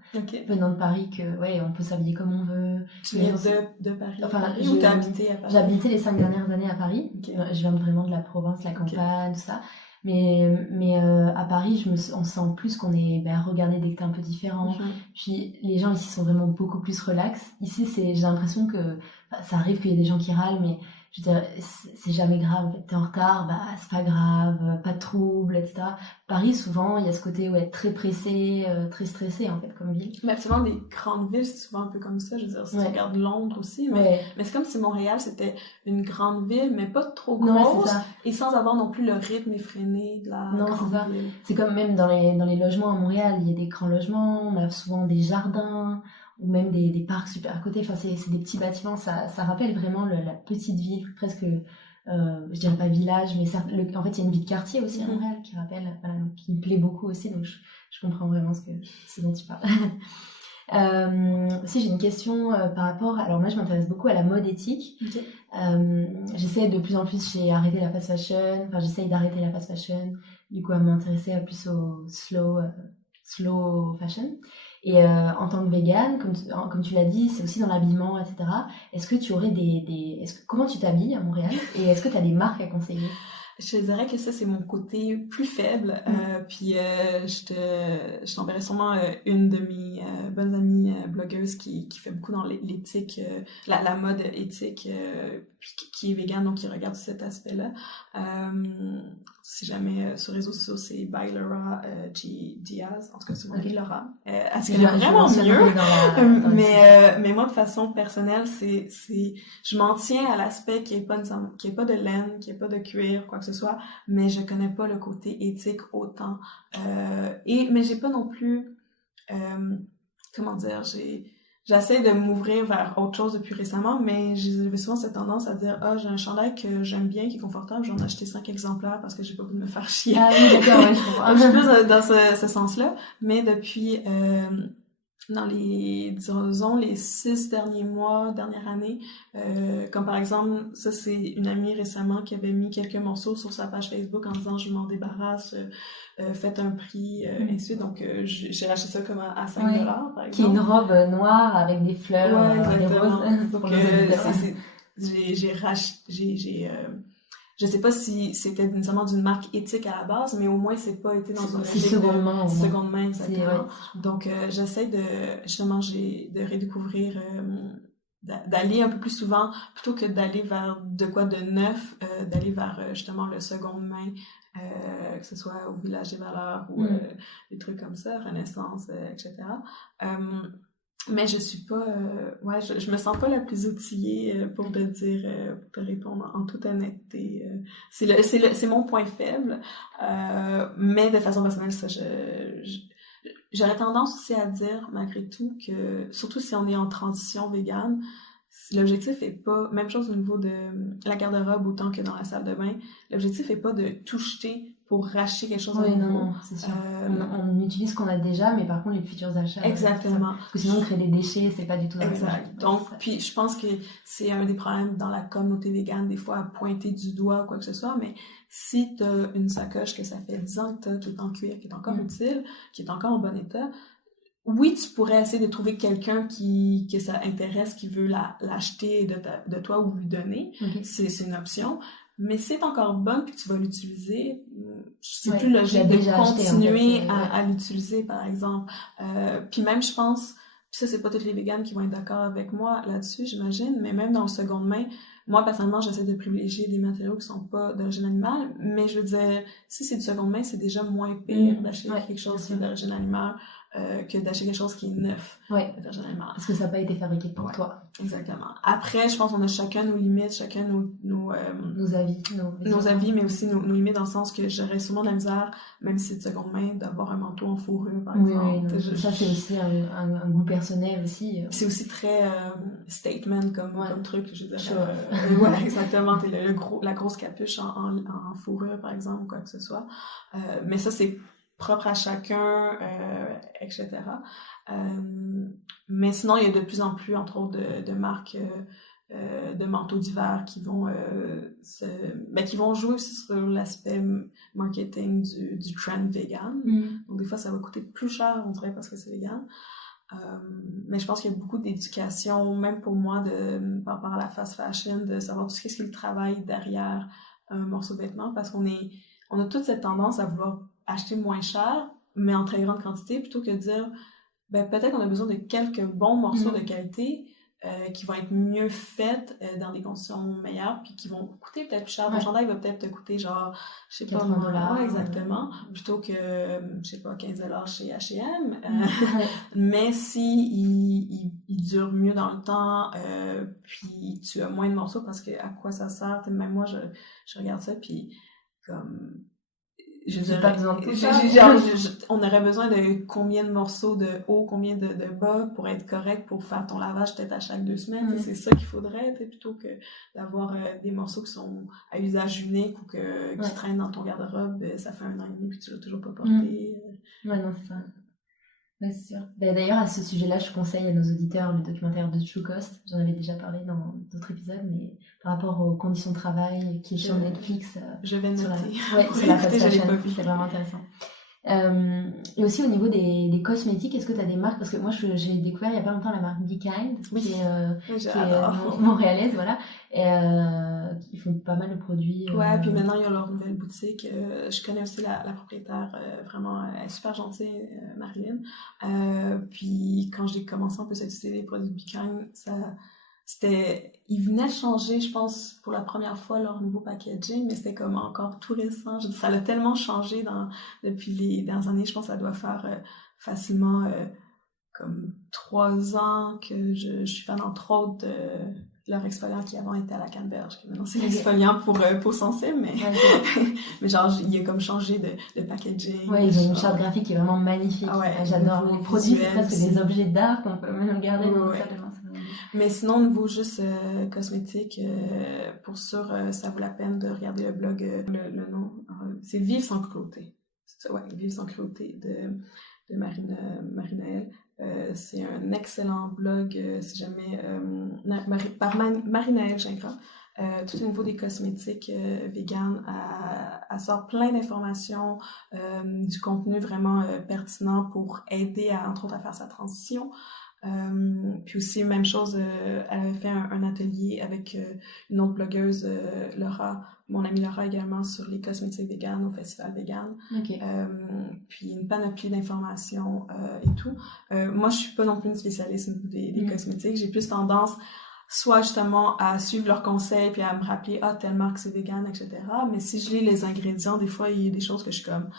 venant de Paris que on peut s'habiller comme on veut. Tu viens de Paris? Enfin, où t'as habité à Paris? J'ai habité les 5 dernières années à Paris. Je viens vraiment de la province, la campagne, tout ça. Mais à Paris, on sent plus qu'on est regardé dès que t'es un peu différent. Puis les gens ici sont vraiment beaucoup plus relax. Ici, j'ai l'impression que ça arrive qu'il y ait des gens qui râlent, mais je veux dire, c'est jamais grave. En fait, t'es en retard, c'est pas grave, pas de trouble, etc. Paris, souvent, il y a ce côté très pressé, très stressé, en fait, comme ville. Mais absolument, des grandes villes, c'est souvent un peu comme ça. Je veux dire, si tu regardes Londres aussi, mais c'est comme si Montréal, c'était une grande ville, mais pas trop grosse, et sans avoir non plus le rythme effréné de la grande ville. C'est comme même dans les logements à Montréal, il y a des grands logements, on a souvent des jardins, ou même des parcs super à côté. Enfin, c'est des petits bâtiments, ça rappelle vraiment la petite ville, presque je dirais pas village, mais en fait, il y a une vie de quartier aussi à Mhm. Montréal qui rappelle, voilà, donc qui me plaît beaucoup aussi, donc je comprends vraiment ce dont tu parles. Si j'ai une question par rapport, alors moi je m'intéresse beaucoup à la mode éthique. Ok. J'essaie de plus en plus, j'ai arrêté la fast fashion, enfin j'essaye d'arrêter la fast fashion, du coup à m'intéresser plus au slow fashion. Et en tant que végane, comme tu l'as dit, c'est aussi dans l'habillement, etc. Est-ce que tu aurais comment tu t'habilles à Montréal et est-ce que tu as des marques à conseiller? Je te dirais que ça, c'est mon côté plus faible. Puis je t'enverrai sûrement une de mes bonnes amies blogueuses qui fait beaucoup dans l'éthique, la mode éthique, puis qui est végane, donc qui regarde cet aspect-là. Si jamais sur les réseaux sociaux, c'est by Laura G. Diaz. En tout cas, c'est mon amie Laura. Elle se connaît vraiment mieux. Mais moi, de façon personnelle, je m'en tiens à l'aspect qu'il n'y ait pas de laine, qu'il n'y ait pas de cuir, quoi que ce soit, mais je connais pas le côté éthique autant. Mais j'ai pas non plus, comment dire, j'essaie de m'ouvrir vers autre chose depuis récemment, mais j'ai souvent cette tendance à dire, j'ai un chandail que j'aime bien, qui est confortable, j'en ai acheté 5 exemplaires parce que j'ai pas voulu me faire chier. Ah oui, d'accord, ouais, je comprends. Je suis plus dans ce sens-là, mais depuis, dans disons, les 6 derniers mois, dernière année, comme par exemple, ça c'est une amie récemment qui avait mis quelques morceaux sur sa page Facebook en disant je m'en débarrasse, faites un prix, ainsi de suite. Donc j'ai racheté ça comme à 5 Ouais. par exemple. Qui est une robe noire avec des fleurs, Ouais, des exactement. roses. Donc pour les auditeurs. je sais pas si c'était nécessairement d'une marque éthique à la base, mais au moins c'est pas été dans une C'est seconde main. C'est seconde main, exactement. Ouais. Donc j'essaie de redécouvrir, d'aller un peu plus souvent, plutôt que d'aller vers de quoi de neuf, d'aller vers justement le seconde main, que ce soit au Village des Valeurs ou des trucs comme ça, Renaissance, etc. Mais je suis pas, je me sens pas la plus outillée pour te répondre en toute honnêteté. C'est mon point faible. Mais de façon personnelle, ça, j'aurais tendance aussi à dire, malgré tout, que, surtout si on est en transition végane, l'objectif est pas, même chose au niveau de la garde-robe autant que dans la salle de bain, l'objectif est pas de tout jeter pour racheter quelque chose de nouveau. Non, c'est sûr. On utilise ce qu'on a déjà, mais par contre, les futurs achats. Exactement. Parce que sinon, on crée des déchets, c'est pas du tout la exact. Donc, puis je pense que c'est un des problèmes dans la communauté végane, des fois, à pointer du doigt ou quoi que ce soit, mais si t'as une sacoche que ça fait 10 ans que t'as, qui est en cuir, qui est encore utile, qui est encore en bon état, oui, tu pourrais essayer de trouver quelqu'un que ça intéresse, qui veut l'acheter de toi ou lui donner. C'est une option. Mais si c'est encore bonne puis que tu vas l'utiliser, c'est plus logique de continuer à l'utiliser, par exemple. Puis même, je pense, puis ça, c'est pas toutes les véganes qui vont être d'accord avec moi là-dessus, j'imagine, mais même dans le seconde main, moi, personnellement, j'essaie de privilégier des matériaux qui sont pas d'origine animale, mais je veux dire, si c'est du seconde main, c'est déjà moins pire d'acheter quelque chose qui est d'origine animale que d'acheter quelque chose qui est neuf d'origine animale. Parce que ça n'a pas été fabriqué pour toi. Exactement. Après, je pense qu'on a chacun nos limites, chacun nos avis. Nos avis, mais aussi nos limites dans le sens que j'aurais sûrement de la misère, même si c'est de seconde main, d'avoir un manteau en fourrure, par exemple. Oui, ça, c'est aussi un goût personnel aussi. C'est aussi très statement comme truc, je veux dire. Ouais, exactement. T'es la grosse capuche en fourrure, par exemple, ou quoi que ce soit. Mais ça, c'est propre à chacun, etc. Mais sinon, il y a de plus en plus, entre autres, de marques de manteaux d'hiver qui vont qui vont jouer aussi sur l'aspect marketing du trend vegan. Donc des fois, ça va coûter plus cher, on dirait, parce que c'est vegan. Mais je pense qu'il y a beaucoup d'éducation, même pour moi, par rapport à la fast fashion, de savoir tout ce qu'est le travail derrière un morceau de vêtement, parce on a toute cette tendance à vouloir acheter moins cher, mais en très grande quantité, plutôt que de dire, peut-être qu'on a besoin de quelques bons morceaux de qualité qui vont être mieux faits dans des conditions meilleures, puis qui vont coûter peut-être plus cher. Mon chandail va peut-être te coûter genre, je sais pas, $80, exactement, plutôt que, je sais pas, $15 chez H&M. Mais si il dure mieux dans le temps, puis tu as moins de morceaux, parce que à quoi ça sert? Même moi, je regarde ça, puis comme J'ai pas besoin de tout ça. On aurait besoin de combien de morceaux de haut, combien de bas pour être correct, pour faire ton lavage peut-être à chaque 2 semaines. C'est ça qu'il faudrait, plutôt que d'avoir des morceaux qui sont à usage unique ou qui traînent dans ton garde-robe. Ça fait 1 an et demi puis tu l'as toujours pas porté. Ouais, non, c'est ça. Ouais, c'est sûr. D'ailleurs, à ce sujet-là, je conseille à nos auditeurs le documentaire de True Cost. J'en avais déjà parlé dans d'autres épisodes, mais par rapport aux conditions de travail qui est sur Netflix. Je vais noter. Sur la fast fashion, c'est vraiment intéressant. Et aussi au niveau des cosmétiques, est-ce que tu as des marques? Parce que moi, j'ai découvert il y a pas longtemps la marque Be Kind, qui est montréalaise, voilà. Et ils font pas mal de produits. Ouais, puis maintenant, il y a leur nouvelle boutique. Je connais aussi la propriétaire, vraiment, elle est super gentille, Marilyn. Puis quand j'ai commencé un peu à utiliser les produits Be Kind, ils venaient changer, je pense, pour la première fois leur nouveau packaging, mais c'était comme encore tout récent. Ça a tellement changé depuis les dernières années. Je pense que ça doit faire facilement comme 3 ans que je suis fan, entre autres, de leur exfoliant qui avant était à la canneberge. Maintenant, c'est l'exfoliant pour peau sensible, mais, mais genre, il a comme changé de packaging. Ouais, ils ont une charte graphique qui est vraiment magnifique. Ah ouais, j'adore. Les produits, c'est presque des objets d'art qu'on peut même garder dans sa salle. Mais sinon, au niveau juste cosmétique, pour sûr, ça vaut la peine de regarder le blog, le nom. C'est Vivre sans cruauté. Vivre sans cruauté de Marie-Noël. C'est un excellent blog, si jamais, par Marie-Noël Gingras. Tout au niveau des cosmétiques vegan, elle sort plein d'informations, du contenu vraiment pertinent pour aider entre autres à faire sa transition. Puis aussi, même chose, elle avait fait un atelier avec une autre blogueuse, Laura, mon amie Laura également, sur les cosmétiques véganes au festival vegan. Puis une panoplie d'informations et tout. Moi, je suis pas non plus une spécialiste des cosmétiques. J'ai plus tendance soit justement à suivre leurs conseils puis à me rappeler, telle marque c'est vegan, etc. Mais si je lis les ingrédients, des fois, il y a des choses que je suis comme...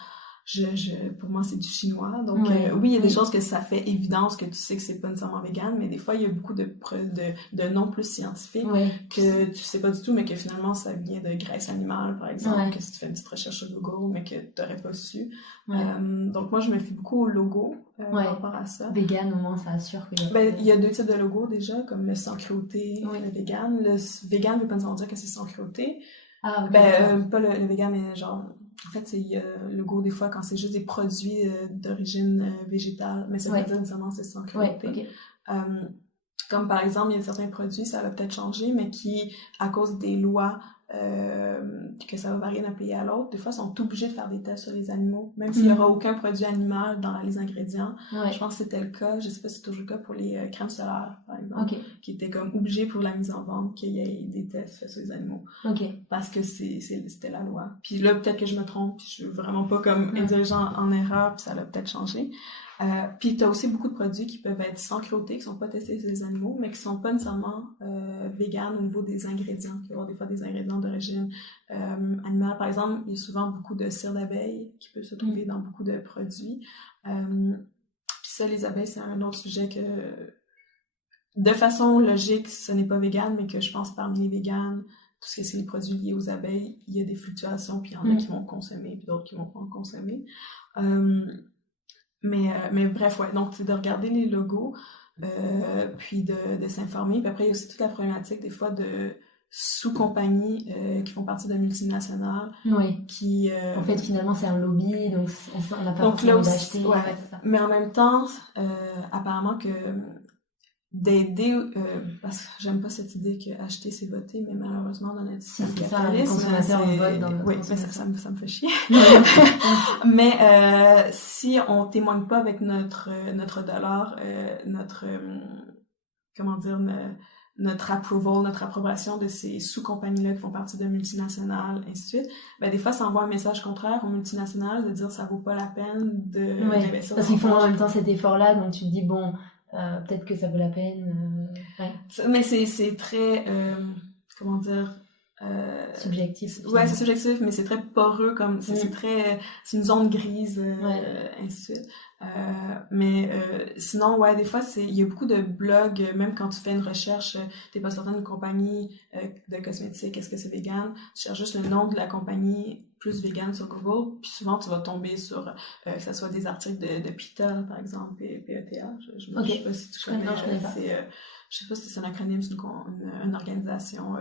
pour moi, c'est du chinois. Donc, oui, il y a des choses que ça fait évidence que tu sais que c'est pas nécessairement vegan, mais des fois, il y a beaucoup de noms plus scientifiques que tu sais pas du tout, mais que finalement, ça vient de graisse animale, par exemple, que si tu fais une petite recherche sur Google, mais que t'aurais pas su. Donc, moi, je me fie beaucoup au logo par rapport à ça. Vegan, au moins, ça assure que... il y a 2 types de logos, déjà, comme le sans cruauté, le vegan. Le vegan veut pas nécessairement dire que c'est sans cruauté. Ah, ok. Pas le vegan, mais genre... En fait, c'est le logo des fois quand c'est juste des produits d'origine végétale, mais ça veut pas dire nécessairement c'est sans cruauté. Comme par exemple, il y a certains produits, ça va peut-être changer, mais qui, à cause des lois, que ça va varier d'un pays à l'autre, des fois, sont obligés de faire des tests sur les animaux, même s'il n'y aura aucun produit animal dans les ingrédients. Je pense que c'était le cas, je sais pas si c'est toujours le cas pour les crèmes solaires, par exemple, qui étaient comme obligés pour la mise en vente qu'il y ait des tests faits sur les animaux. Parce que c'était la loi. Puis là, peut-être que je me trompe, puis je veux vraiment pas comme indiriger en erreur, puis ça l'a peut-être changé. Puis t'as aussi beaucoup de produits qui peuvent être sans cruauté, qui sont pas testés sur les animaux, mais qui sont pas nécessairement véganes au niveau des ingrédients. Il peut y avoir des fois des ingrédients d'origine animale. Par exemple, il y a souvent beaucoup de cire d'abeille qui peut se trouver dans beaucoup de produits. Puis ça, les abeilles, c'est un autre sujet que, de façon logique, ce n'est pas vegan, mais que je pense parmi les véganes, tout ce que c'est les produits liés aux abeilles, il y a des fluctuations, puis il y en a qui vont consommer, puis d'autres qui vont pas en consommer. Mais bref, donc c'est de regarder les logos, puis de s'informer. Puis après, il y a aussi toute la problématique des fois de sous-compagnies qui font partie de multinationales. Qui, en fait, finalement, c'est un lobby, donc on n'a pas forcément d'acheter. Mais en même temps, apparemment que d'aider, parce que j'aime pas cette idée que acheter c'est voter, mais malheureusement dans notre système capitaliste, mais ça me fait chier. Mais si on témoigne pas avec notre dollar, notre approval, notre approbation de ces sous-compagnies-là qui font partie de multinationales, ainsi de suite, des fois, ça envoie un message contraire aux multinationales de dire ça vaut pas la peine d'investir. Parce qu'ils font en même temps cet effort-là, donc tu te dis, bon, peut-être que ça vaut la peine. Mais c'est très, comment dire... subjectif. C'est subjectif, mais c'est très poreux, comme c'est une zone grise, ainsi de suite. Mais sinon, des fois, il y a beaucoup de blogs, même quand tu fais une recherche, t'es pas certain d'une compagnie de cosmétiques, est-ce que c'est vegan, tu cherches juste le nom de la compagnie plus vegan sur Google, puis souvent tu vas tomber sur, que ce soit des articles de PETA, par exemple, PETA, je sais pas si tu connais, non, je connais pas. Je sais pas si c'est un acronyme, c'est une organisation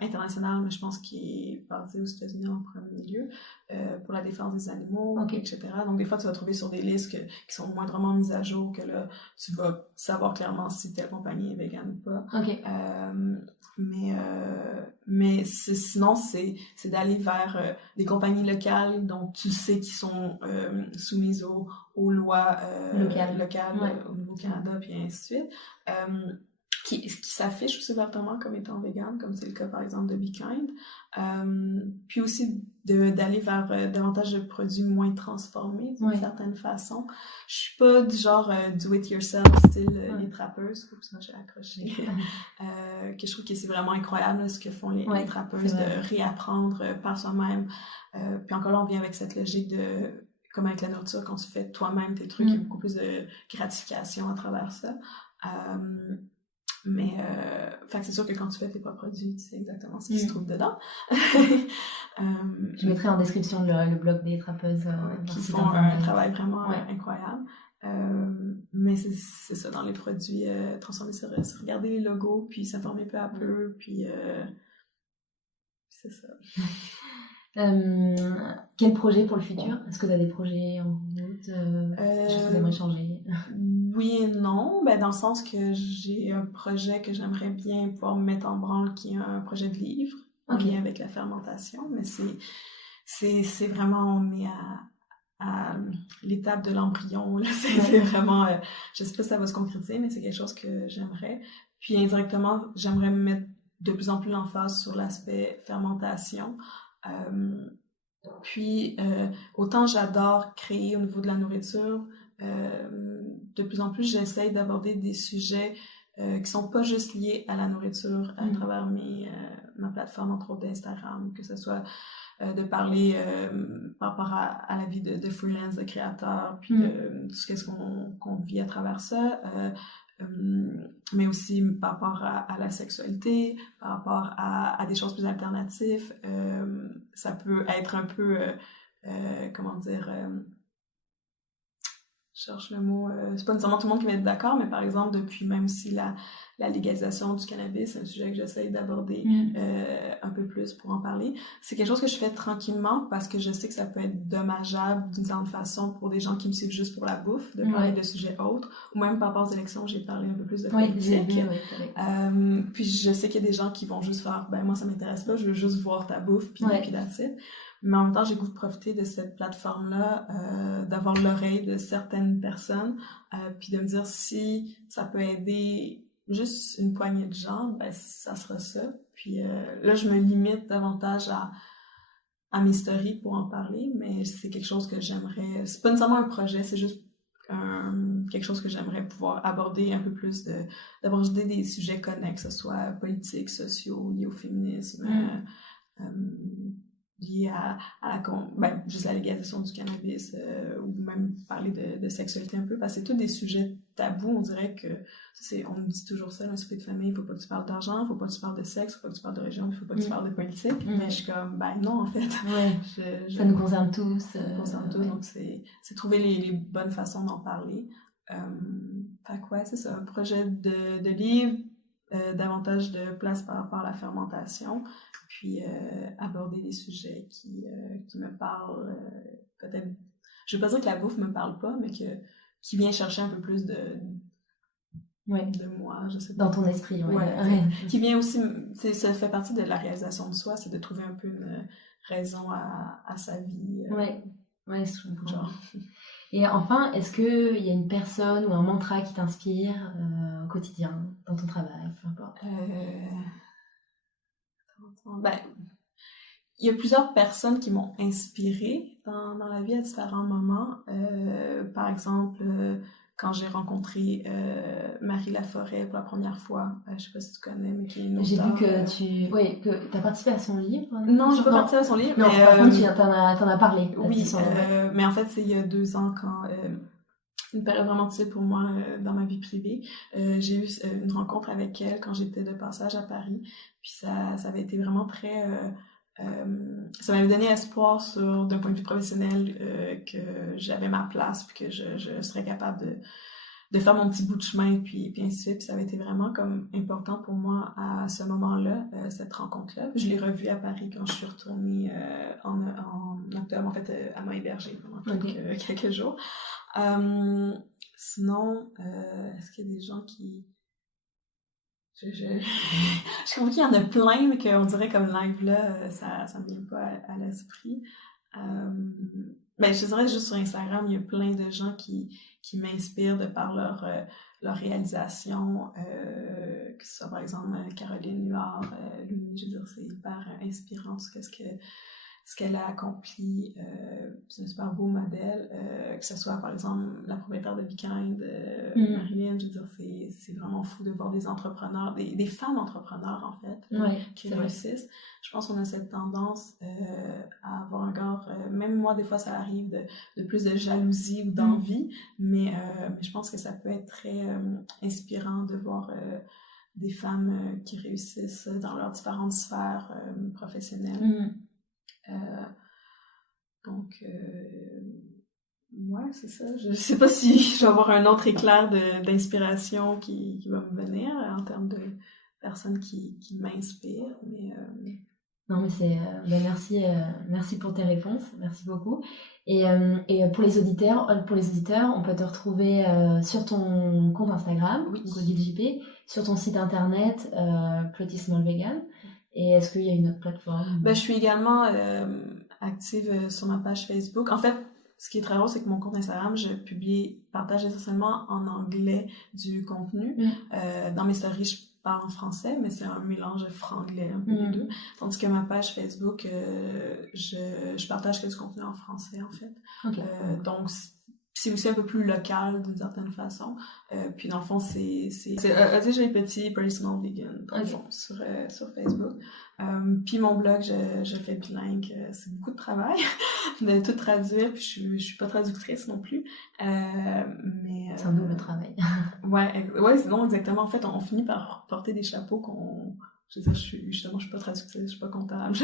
internationale, mais je pense qui est basée aux États-Unis en premier lieu, pour la défense des animaux, etc. Donc des fois tu vas trouver sur des listes qui sont moindrement mises à jour, que là tu vas savoir clairement si telle compagnie est végane ou pas. Mais sinon c'est d'aller vers des compagnies locales dont tu sais qui sont soumises aux lois locales au niveau Canada, puis ainsi de suite. Qui s'affichent aussi ouvertement comme étant vegan, comme c'est le cas par exemple de Be Kind. Puis aussi d'aller vers davantage de produits moins transformés d'une certaine façon. Je suis pas du genre do it yourself style les trappeuses, oups, moi j'ai accroché, que je trouve que c'est vraiment incroyable là, ce que font les trappeuses, de réapprendre par soi-même. Puis encore là on vient avec cette logique de comme avec la nourriture, quand tu fais toi-même tes trucs, il y a beaucoup plus de gratification à travers ça. Mais fait que c'est sûr que quand tu fais tes propres produits, tu sais exactement ce qui se trouve dedans. Je mettrai en description le blog des trappeuses qui font un travail vraiment incroyable. Mais c'est ça, dans les produits transformés, c'est regarder les logos, puis s'informer peu à peu, puis c'est ça. Quel projet pour le futur? Est-ce que tu as des projets en route? Des choses que tu aimerais changer? Oui et non, ben dans le sens que j'ai un projet que j'aimerais bien pouvoir me mettre en branle, qui est un projet de livre en lien avec la fermentation, mais c'est vraiment, on est à l'étape de l'embryon, là, c'est vraiment, je sais pas si ça va se concrétiser, mais c'est quelque chose que j'aimerais. Puis indirectement, j'aimerais mettre de plus en plus l'emphase sur l'aspect fermentation. Puis autant j'adore créer au niveau de la nourriture, de plus en plus j'essaye d'aborder des sujets qui sont pas juste liés à la nourriture à travers ma plateforme entre autres d'Instagram, que ce soit de parler par rapport à la vie de freelance, de créateur, puis de tout ce qu'on vit à travers ça, mais aussi par rapport à la sexualité, par rapport à des choses plus alternatives. Ça peut être un peu, comment dire, je cherche le mot, c'est pas nécessairement tout le monde qui va être d'accord, mais par exemple, depuis même si la légalisation du cannabis, c'est un sujet que j'essaye d'aborder un peu plus pour en parler. C'est quelque chose que je fais tranquillement parce que je sais que ça peut être dommageable d'une certaine façon pour des gens qui me suivent juste pour la bouffe, de parler de sujets autres, ou même par rapport aux élections, j'ai parlé un peu plus de politique. Puis je sais qu'il y a des gens qui vont juste faire, ben moi ça m'intéresse pas, je veux juste voir ta bouffe, puis that's it. Mais en même temps, j'ai goût de profiter de cette plateforme-là, d'avoir l'oreille de certaines personnes, puis de me dire si ça peut aider juste une poignée de gens, ben ça sera ça. Puis là, je me limite davantage à mes stories pour en parler, mais c'est quelque chose que j'aimerais... C'est pas nécessairement un projet, c'est juste quelque chose que j'aimerais pouvoir aborder un peu plus, d'aborder des sujets connexes, que ce soit politiques, sociaux, liés au féminisme, lié juste la légalisation du cannabis, ou même parler de sexualité un peu, parce que c'est tous des sujets tabous. On dirait que on nous dit toujours ça, un souper de famille, il faut pas que tu parles d'argent, il faut pas que tu parles de sexe, il faut pas que tu parles de religion, il faut pas que tu parles de politique. Mais je suis comme, ben non, en fait. Ça nous concerne tous. Ça nous concerne tous, donc c'est trouver les bonnes façons d'en parler. Fait que c'est ça, un projet de livre, davantage de place par rapport à la fermentation, puis aborder des sujets qui me parlent, peut-être, je veux pas dire que la bouffe me parle pas, mais qui vient chercher un peu plus de moi, je sais pas. Dans ton esprit, qui vient aussi, ça fait partie de la réalisation de soi, c'est de trouver un peu une raison à sa vie. Je comprends. Genre. Et enfin, est-ce qu'il y a une personne ou un mantra qui t'inspire au quotidien, dans ton travail, peu importe? Il y a plusieurs personnes qui m'ont inspirée dans la vie à différents moments. Par exemple, quand j'ai rencontré Marie Laforêt pour la première fois, je sais pas si tu connais, mais qui est une auteure. J'ai vu que tu as participé à son livre. Non, j'ai pas participé à son livre. Non, mais, par contre, tu en as parlé. Oui, mais en fait, c'est il y a 2 ans, quand une période vraiment difficile pour moi dans ma vie privée. J'ai eu une rencontre avec elle quand j'étais de passage à Paris. Puis ça avait été vraiment très ça m'avait donné espoir d'un point de vue professionnel que j'avais ma place puis que je serais capable de faire mon petit bout de chemin puis ainsi de suite. Puis ça avait été vraiment comme important pour moi à ce moment-là, cette rencontre-là. Puis je l'ai revue à Paris quand je suis retournée en octobre. En fait, elle m'a hébergée pendant quelques jours. Sinon, est-ce qu'il y a des gens qui... Je comprends qu'il y en a plein, mais qu'on dirait comme live là, ça me vient pas à l'esprit. Ben, je dirais juste sur Instagram, il y a plein de gens qui m'inspirent de par leur réalisation, que ce soit par exemple Caroline Huard, Louis, je veux dire, c'est hyper inspirant ce qu'elle a accompli, c'est un super beau modèle, que ce soit par exemple la propriétaire de Be Kind, Marilyn, je veux dire, c'est vraiment fou de voir des entrepreneurs, des femmes entrepreneurs en fait, qui réussissent. Je pense qu'on a cette tendance à avoir un regard, même moi des fois ça arrive de plus de jalousie ou d'envie, mais je pense que ça peut être très inspirant de voir des femmes qui réussissent dans leurs différentes sphères professionnelles. Donc, ouais, c'est ça. Je sais pas si je vais avoir un autre éclair d'inspiration qui va me venir en termes de personnes qui m'inspirent, mais... Non, mais c'est... merci pour tes réponses, merci beaucoup. Et pour les auditeurs, on peut te retrouver sur ton compte Instagram, OdilJP, sur ton site internet, Pretty Small Vegan. Et est-ce qu'il y a une autre plateforme? Ben, je suis également active sur ma page Facebook. En fait, ce qui est très drôle, c'est que mon compte Instagram, partage essentiellement en anglais du contenu. Dans mes stories, je parle en français, mais c'est un mélange franglais, un peu les deux. Tandis que ma page Facebook, je partage que du contenu en français, en fait. Donc, c'est aussi un peu plus local d'une certaine façon. Puis dans le fond, c'est déjà les petits Pretty Small Vegan dans le fond, sur Facebook. Puis mon blog, je fais bilingue. C'est beaucoup de travail de tout traduire. Puis je suis pas traductrice non plus. Mais c'est un double travail. ouais, non, exactement. En fait, on finit par porter des chapeaux qu'on... Je veux dire, je suis pas traductrice, je suis pas comptable.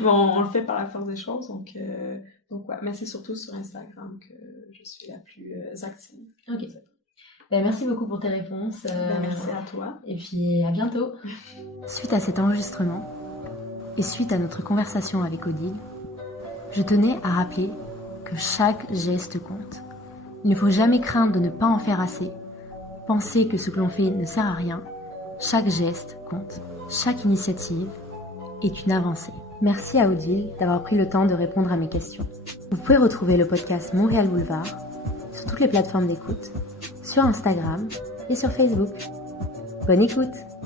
Mais on le fait par la force des choses. Donc ouais. Mais c'est surtout sur Instagram que je suis la plus active. Ok. Ben, merci beaucoup pour tes réponses. Merci à toi. Et puis à bientôt. Suite à cet enregistrement et suite à notre conversation avec Odile, je tenais à rappeler que chaque geste compte. Il ne faut jamais craindre de ne pas en faire assez, penser que ce que l'on fait ne sert à rien. Chaque geste compte. Chaque initiative est une avancée. Merci à Odile d'avoir pris le temps de répondre à mes questions. Vous pouvez retrouver le podcast Montréal Boulevard sur toutes les plateformes d'écoute, sur Instagram et sur Facebook. Bonne écoute!